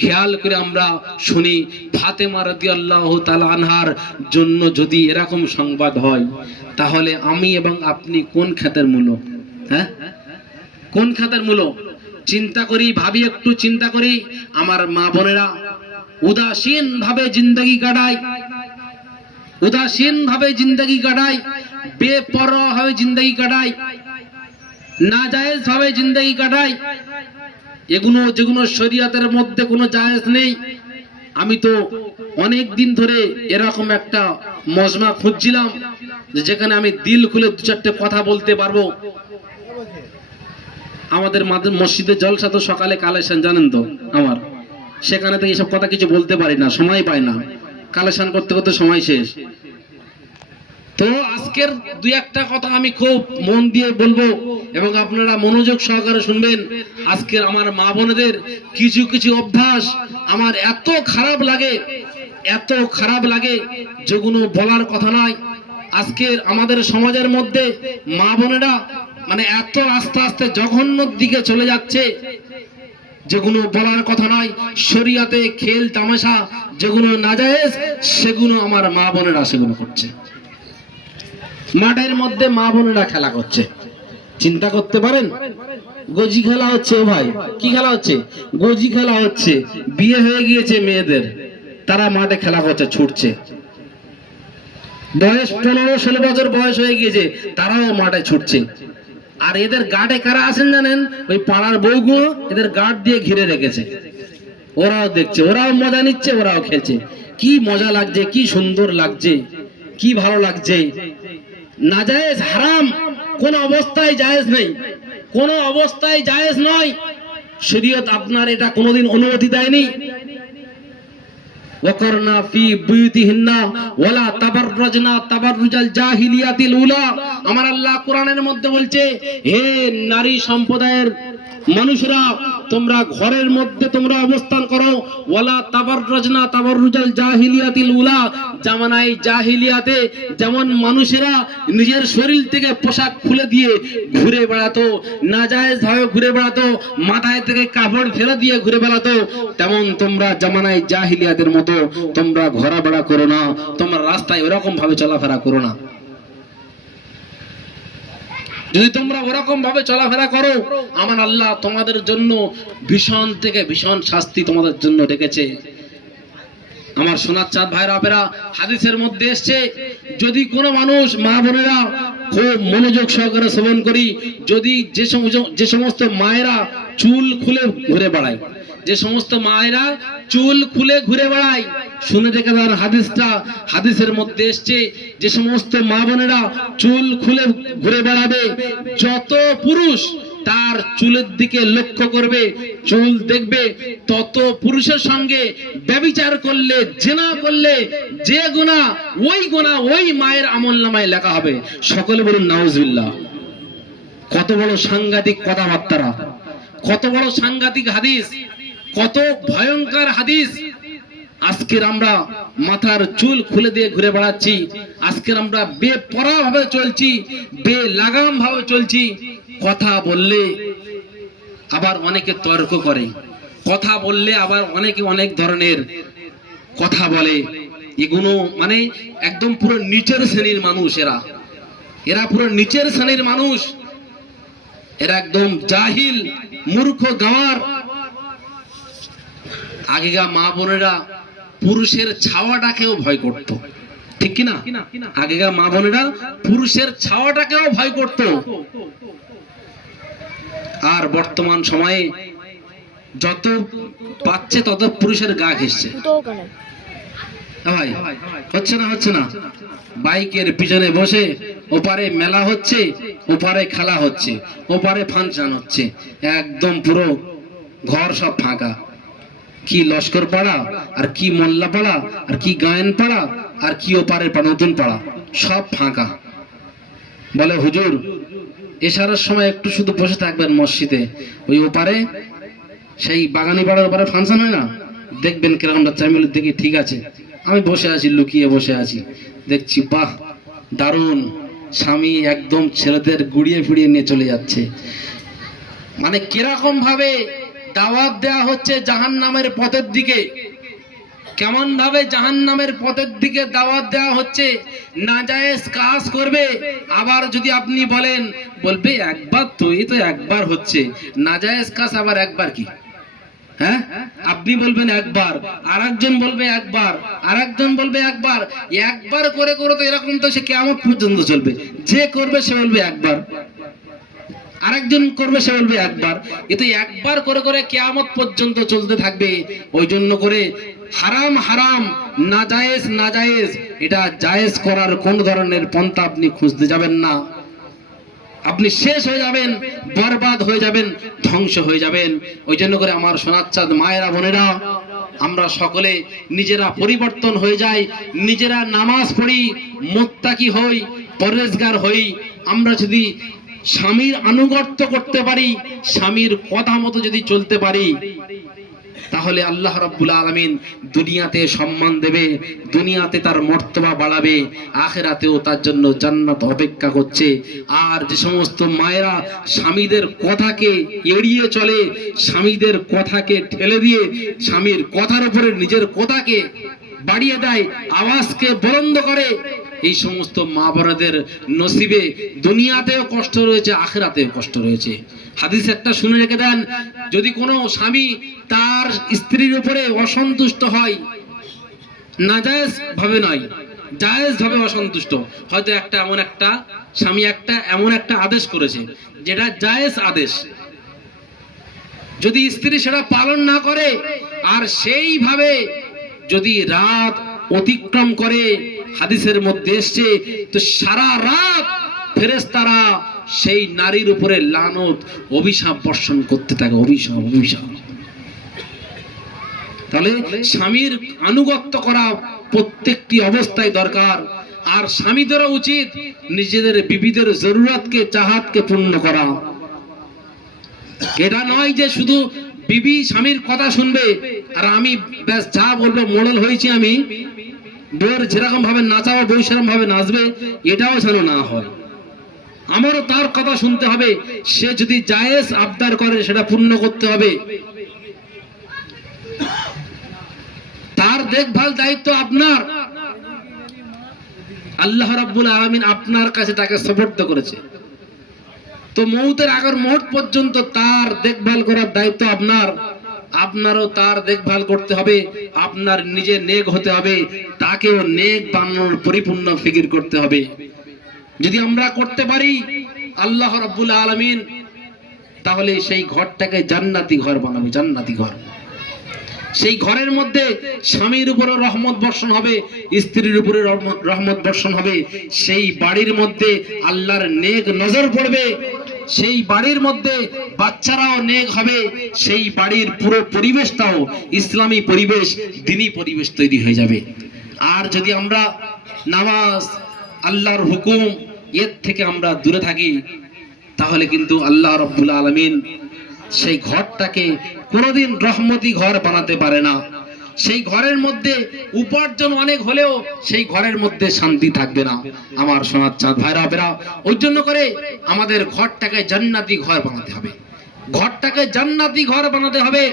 খেয়াল করে আমরা শুনি, ফাতেমা রাদিয়াল্লাহু তাআলা আনহার জন্য যদি এরকম সংবাদ হয় তাহলে আমি এবং আপনি কোন খাতের মূল্য? হ্যাঁ, কোন খাতের মূল্য? চিন্তা করি, ভাবি, একটু চিন্তা করি, আমার মা বোনেরা উদাসীন ভাবে জিন্দগি কাটায়, উদাসীন ভাবে জিন্দগি কাটায়, বেপরোয়া ভাবে জিন্দগি কাটায়, নাজায়েজ ভাবে জিন্দগি কাটায়। এগুলো যেগুলো শরীয়তের মধ্যে কোনো জায়েজ নেই। আমি তো অনেক দিন ধরে এরকম একটা মজমা খুঁজছিলাম যেখানে আমি দিল খুলে দু চারটে কথা বলতে পারবো। আমাদের মসজিদের জলসা তো সকালে কালেকশন, জানেন তো আমার, সেখানে তো এইসব কথা কিছু বলতে পারি না, সময় পাই না, কালেকশন করতে করতে সময় শেষ। তো আজকের দুই একটা কথা আমি খুব মন দিয়ে বলবো এবং আপনারা মনোযোগ সহকারে শুনবেন। আজকের আমার মা বোনেদের কিছু কিছু অভ্যাস আমার এত খারাপ লাগে, এত খারাপ লাগে যেগুলো বলার কথা নয়। আজকের আমাদের সমাজের মধ্যে মা বোনেরা মানে এত আস্তে আস্তে জঘন্যর দিকে চলে যাচ্ছে যেগুলো বলার কথা নয়। শরীয়তে খেল তামাশা যেগুলো নাজায়েজ সেগুলো আমার মা বোনেরা সেগুলো করছে। মাঠের মধ্যে মা বোনেরা খেলা করছে, চিন্তা করতে পারেন? গজি খেলা হচ্ছে ভাই, কি খেলা হচ্ছে? গজি খেলা হচ্ছে। বিয়ে হয়ে গিয়েছে মেয়েদের, তারা মাঠে খেলা করছে, ছুটছে। বয়স 15-16 বছর বয়স হয়ে গিয়েছে, তারাও মাঠে ছুটছে। আর এদের গার্ডে কারা আছেন জানেন? ওই পাড়ার বউগুলো এদের গার্ড দিয়ে ঘিরে রেখেছে। ওরাও দেখছে, ওরাও মজা নিচ্ছে, ওরাও খেলছে। কি মজা লাগছে, কি সুন্দর লাগছে, কি ভালো লাগছে। নাজায়েজ, হারাম, কোন অবস্থায় জায়েজ নেই, কোন অবস্থায় জায়েজ নয়। শরীয়ত আপনার এটা কোনোদিন অনুমতি দেয়নি। ওয়াকরনা ফি বুয়ুতিহিন্না ওয়ালা তাবাররাজনা তাবাররুজাল জাহিলিয়াতিল উলা। আমার আল্লাহ কোরআনের মধ্যে বলছে, হে নারী সম্প্রদায়ের মানুষরা, তোমরা ঘরের মধ্যে তোমরা অবস্থান করো। ওয়ালা তাবাররাজনা তাবাররুজাল জাহিলিয়াতিল উলা। জামানায়ে জাহিলিয়াতে যেমন মানুষেরা নিজের শরীর থেকে পোশাক খুলে দিয়ে ঘুরে বেড়াতো, নাজায়েজ ভাবে ঘুরে বেড়াতো, মাথায় থেকে কাপড় ফেলে দিয়ে ঘুরে বেড়াতো, তেমন তোমরা জামানায়ে জাহিলিয়াতের মতো তোমরা ঘোরাফেরা করো না, তোমরা রাস্তায় ওরকম ভাবে চলাফেরা করো না। যদি তোমরা ওরকম ভাবে চলাফেরা করো, আমার আল্লাহ তোমাদের জন্য ভীষণ থেকে ভীষণ শাস্তি তোমাদের জন্য রেখেছে। আমার সোনার চাঁদ ভাইরা আপেরা, হাদিসের মধ্যে এসছে, যদি কোনো মানুষ, মা বোনেরা খুব মনোযোগ সহকারে শ্রবণ করি, যদি যে সমস্ত মায়েরা চুল খুলে ঘুরে বেড়ায়, যে সমস্ত মায়েরা চুল খুলে ঘুরে বেড়ায়, শুনে রেখে দেন হাদিসটা। হাদিসের মধ্যে এসছে, যে সমস্ত মা বোনেরা চুল খুলে ঘুরে বেড়াবে, যত পুরুষ তার চুলের দিকে লক্ষ্য করবে, চুল দেখবে, তত পুরুষের সঙ্গে ব্যভিচার করলে, জিনা করলে যে গুনাহ, ওই মায়ের আমলনামায় লেখা হবে। সকলে বলুন নাউজুবিল্লাহ। কত বড় সাংঘাতিক কথাবার্তা, কত বড় সাংঘাতিক হাদিস, কত ভয়ঙ্কর হাদিস। আজকের আমরা মাথার চুল খুলে দিয়ে ঘুরে বেড়াচ্ছি, আজকের আমরা বেপরোয়া ভাবে চলছি, বেলাগাম ভাবে চলছি। কথা বললে আবার অনেকে তর্ক করে, কথা বললে আবার অনেকে অনেক ধরনের কথা বলে। এগুলো মানে একদম পুরো নিচের শ্রেণীর মানুষ, এরা পুরো নিচের শ্রেণীর মানুষ, এরা একদম জাহিল, মূর্খ, গাওয়ার। আগেকার মা বোনেরা পুরুষের ছাওয়াটাকেও ভয় করত, ঠিক কিনা? আগেকার মা বোনেরা পুরুষের ছাওয়াটাকেও ভয় করত। আর বর্তমান সময়ে যত পাচ্ছে তত পুরুষের গা ঘেঁষছে। ভাই হচ্ছে না বাইকের পিছনে বসে ওপারে মেলা হচ্ছে, ওপারে খেলা হচ্ছে, ওপারে ফাংশন হচ্ছে, একদম পুরো ঘর সব ফাঁকা। কি লস্কর পাড়া, আর কি মোল্লা পাড়া, আর কি গায়েন পাড়া, আর কি ওপারের নতুন পাড়া, সব ফাঁকা। বলে হুজুর এশারার সময় একটু শুধু বসে থাকবেন মসজিদে, ওই ওপারে সেই বাগানি পাড়ার ওপারে ফাংশন হয় না, দেখবেন কিরকম চাইমিল দেখি। ঠিক আছে, আমি বসে আছি, লুকিয়ে বসে আছি, দেখছি বাহ দারুণ, স্বামী একদম ছেলেদের গুড়িয়ে ফিরিয়ে নিয়ে চলে যাচ্ছে। মানে কিরকম ভাবে দাওয়াত দেয়া হচ্ছে জাহান্নামের পথের দিকে। কেমন ভাবে জাহান্নামের পথের দিকে দাওয়াত দেওয়া হচ্ছে, নাজায়েজ কাজ করবে। আবার যদি আপনি বলবে একবার তো, এই তো একবার হচ্ছে, নাজায়েজ কাজ আবার একবার কি? হ্যাঁ, আপনি বলবেন একবার, আরেকজন বলবে একবার, আরেকজন বলবে একবার, একবার করে করে তো এরকম তো সে কিয়ামত পর্যন্ত চলবে। যে করবে সে বলবে একবার, আরেকজন করবে সে বলবে একবার, এ তো একবার করে করে কিয়ামত পর্যন্ত চলতে থাকবে। ওই জন্য করে হারাম হারাম, নাজায়েজ নাজায়েজ, এটা জায়েজ করার কোন ধরনের পন্থা আপনি খুঁজতে যাবেন না। আপনি শেষ হয়ে যাবেন, বরবাদ হয়ে যাবেন, ধ্বংস হয়ে যাবেন। ওই জন্য করে আমার সোনার চাঁদ মায়েরা বোনেরা, আমরা সকলে নিজেরা পরিবর্তন হয়ে যাই, নিজেরা নামাজ পড়ি, মুত্তাকি হই, পরহেজগার হই। আমরা যদি স্বামীর আনুগত্য করতে পারি, স্বামীর কথা মতো যদি চলতে পারি, তাহলে আল্লাহ রাব্বুল আলামিন দুনিয়াতে সম্মান দেবে, দুনিয়াতে তার মর্তবা বাড়াবে, আখিরাতেও তার জন্য জান্নাত অপেক্ষা করছে। আর যে সমস্ত মায়েরা স্বামীদের কথাকে এড়িয়ে চলে, স্বামীদের কথাকে ঠেলে দিয়ে স্বামীর কথার উপরে নিজের কথাকে বাড়িয়ে দেয়, আওয়াজকে বুলন্দ করে, এই সমস্ত মা বোনদের নসিবে দুনিয়াতেও কষ্ট রয়েছে, আখিরাতেও কষ্ট রয়েছে। হাদিস একটা শুনে রেখে দেন, যদি কোনো স্বামী তার স্ত্রীর উপরে অসন্তুষ্ট হয়, নাজায়েজ ভাবে নয়, জায়েজ ভাবে অসন্তুষ্ট, হয়তো স্বামী এমন একটা আদেশ করেছে যেটা জায়েজ আদেশ, যদি স্ত্রী সেটা পালন না করে আর সেইভাবে যদি রাত অতিক্রম করে, হাদিসের মধ্যে এসছে, তো সারা রাত ফেরেশতারা সেই নারীর উপরে লানত, অভিশাপ বর্ষণ করতে থাকে, অভিশাপ অভিশাপ। তাহলে স্বামীর আনুগত্য করা প্রত্যেকটি অবস্থায় দরকার। আর স্বামীদেরও উচিত নিজেদের বিবিদের জরুরতকে, চাহাতকে পূর্ণ করা। এটা নয় যে শুধু বিবি স্বামীর কথা শুনবে আর আমি ব্যাস যা বলবো মডেল হয়েছি আমি, বউয়ের যেরকম ভাবে নাচাবো বউ সেরকম ভাবে নাচবে, এটাও যেন না হয়। আমারও তার কথা শুনতে হবে, সে যদি জায়েজ আবদার করে সেটা পূর্ণ করতে হবে। তার দেখভাল দায়িত্ব আপনার। আল্লাহ রাব্বুল আলামিন আপনার কাছে তাকে সুপর্দ করেছে, তো মৌতের আগের মুহূর্ত পর্যন্ত তার দেখভাল করার দায়িত্ব আপনার। আপনারও তার দেখভাল করতে হবে, আপনার নিজে নেক হতে হবে, তাকেও নেক বানানোর পরিপূর্ণ ফিকির করতে হবে। যদি আমরা করতে পারি আল্লাহ রাব্বুল আলামিন তাহলে সেই ঘরটাকে জান্নাতি ঘর বানাবে, জান্নাতি ঘর। সেই ঘরের মধ্যে স্বামীর উপরে রহমত বর্ষণ হবে, স্ত্রীর উপরে রহমত বর্ষণ হবে, সেই বাড়ির মধ্যে আল্লাহর নেক নজর পড়বে, সেই বাড়ির মধ্যে বাচ্চারাও নেক হবে, সেই বাড়ির পুরো পরিবেশটাও ইসলামী পরিবেশ, দ্বীনি পরিবেশ তৈরি হয়ে যাবে। আর যদি আমরা নামাজ, আল্লাহর হুকুম এর থেকে আমরা দূরে থাকি, তাহলে কিন্তু আল্লাহ রাব্বুল আলামিন সেই ঘরটাকে কোনোদিন রহমতি ঘর বানাতে পারে না। সেই ঘরের মধ্যে উপার্জন অনেক হলেও সেই ঘরের মধ্যে শান্তি থাকবে না। আমার সোনার চাঁদ ভাইরা বেরা, ওই জন্য করে আমাদের ঘরটাকে জান্নাতি ঘর বানাতে হবে, ঘরটাকে জান্নাতি ঘর বানাতে হবে।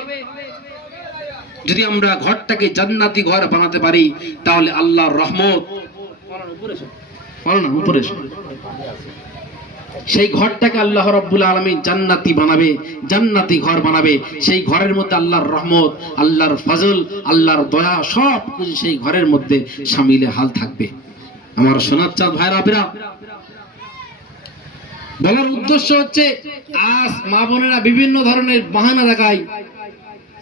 যদি আমরা ঘরটাকে জান্নাতি ঘর বানাতে পারি তাহলে আল্লাহর রহমত, উপরে সেই ঘরটাকে আল্লাহ রাব্বুল আলামিন জান্নাতি বানাবে, জান্নাতি ঘর বানাবে। সেই ঘরের মধ্যে আল্লাহর রহমত, আল্লাহর ফজল, আল্লাহর দয়া সব কিছু সেই ঘরের মধ্যে শামিলে হাল থাকবে। আমার সোনার চাঁদ ভাইরা বেরা, বলার উদ্দেশ্য হচ্ছে আজ মা বোনেরা বিভিন্ন ধরনের বাহানা দেখায়,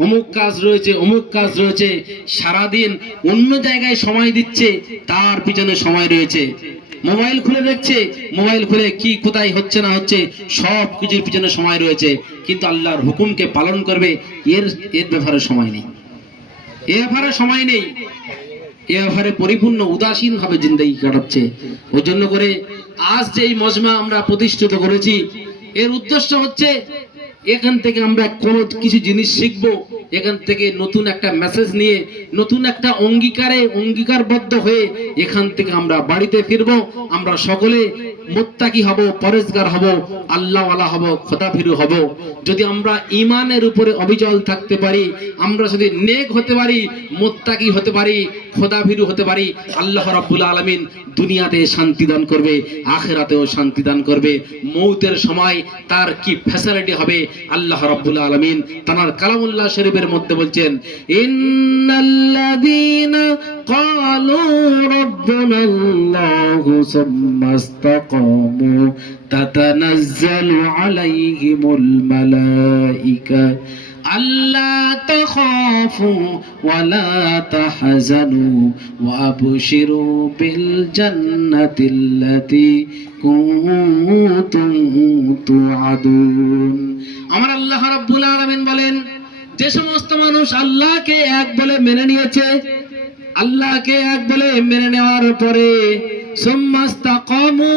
অমুক কাজ রয়েছে, অমুক কাজ রয়েছে, সারাদিন অন্য জায়গায় সময় দিচ্ছে, তার পিছনে সময় রয়েছে। মোবাইল খুলে দেখছে, মোবাইল খুলে কি কোথায় হচ্ছে না হচ্ছে সব কিছুর পিছনে সময় রয়েছে, কিন্তু আল্লাহর হুকুমকে পালন করবে এর ব্যাপারে সময় নেই, এ ব্যাপারে সময় নেই, এ ব্যাপারে পরিপূর্ণ উদাসীন ভাবে জিন্দেগি কাটাচ্ছে। ওই জন্য করে আজ যে এই মজমা আমরা প্রতিষ্ঠিত করেছি, এর উদ্দেশ্য হচ্ছে এখান থেকে আমরা কোনো কিছু জিনিস শিখবো, এখান থেকে নতুন একটা মেসেজ নিয়ে, নতুন একটা অঙ্গীকারবদ্ধ হয়ে এখান থেকে আমরা বাড়িতে ফিরবো। আমরা সকলে মুত্তাকি হব, পরেজগার হব, আল্লাহওয়ালা হব, খোদাভীরু হব। যদি আমরা ঈমানের উপরে অবিচল থাকতে পারি, আমরা যদি নেক হতে পারি, মুত্তাকি হতে পারি, খোদাভীরু হতে পারি, আল্লাহ রাব্বুল আলামিন দুনিয়াতে শান্তি দান করবে, আখিরাতেও শান্তি দান করবে। মৌতের সময় তার কি ফ্যাসিলিটি হবে আল্লাহ রাব্বুল আলামিন তার কালামুল্লাহ শরীফের মধ্যে বলছেন, ইন্নাল্লাযীনা ক্বালু রাব্বুনাল্লাহু সুম্মা ইসতাকামু তাতানাজ্জালু আলাইহিমুল মালাইকা আল্লা তাখাফু ওয়া লা তাহজানু ওয়া আবশিরু বিল জান্নাতিল্লাতী কুনতুম তুআদুন। আমার আল্লাহ রাব্বুল আলামিন বলেন, যে সমস্ত মানুষ আল্লাহকে এক বলে মেনে নিয়েছে, আল্লাহকে এক বলে মেনে নেওয়ার পরে সুম্মাস্তাকামু,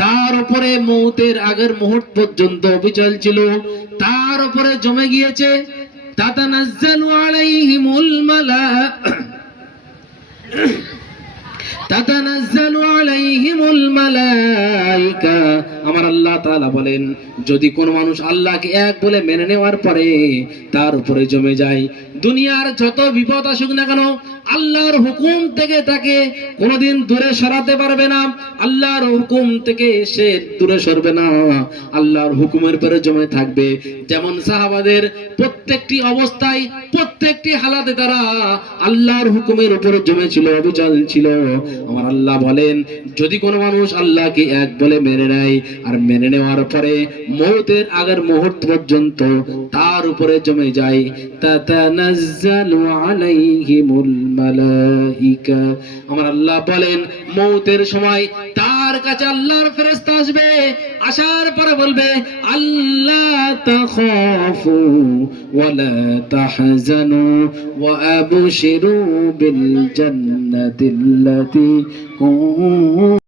তার উপরে মৌতের আগের মুহূর্ত পর্যন্ত অবিচল ছিল, তার উপরে জমে গিয়েছে, তাতানাজ্জালু আলাইহিমুল তাতানাজ্জালু আলাইহিমুল মালাইকা। আমার আল্লাহ তাআলা বলেন, যদি কোন মানুষ আল্লাহকে এক বলে মেনে নেওয়ার পরে তার উপরে জমে যায়, দুনিয়ার যত বিপদ আসুক না কেন, আল্লাহর হুকুম থেকে তাকে কোনোদিন দূরে সরাতে পারবে না, আল্লাহর হুকুম থেকে সে দূরে সরবে না, আল্লাহর হুকুমের উপরে জমে থাকবে। যেমন সাহাবাদের প্রত্যেকটি অবস্থায়, প্রত্যেকটি হালাতে তারা আল্লাহর হুকুমের উপরে জমে ছিল, অবিচল ছিল। আমার আল্লাহ বলেন, যদি কোনো মানুষ আল্লাহকে এক বলে মেনে নেয় আর মেনে নেওয়ার পরে মৌতের আগের মুহূর্ত পর্যন্ত তার উপরে জমে যায়, তাতানাজ্জালু আলাইহিমুল মালাইকা। আমার আল্লাহ বলেন, মৌতের সময় তার কাছে আল্লাহর ফেরেশতা আসবে, আসার পরে বলবে, আল্লাহ তাখাফু ওয়া লা তাহজানু ওয়া আবশিরু বিল জান্নাতিল্লাতী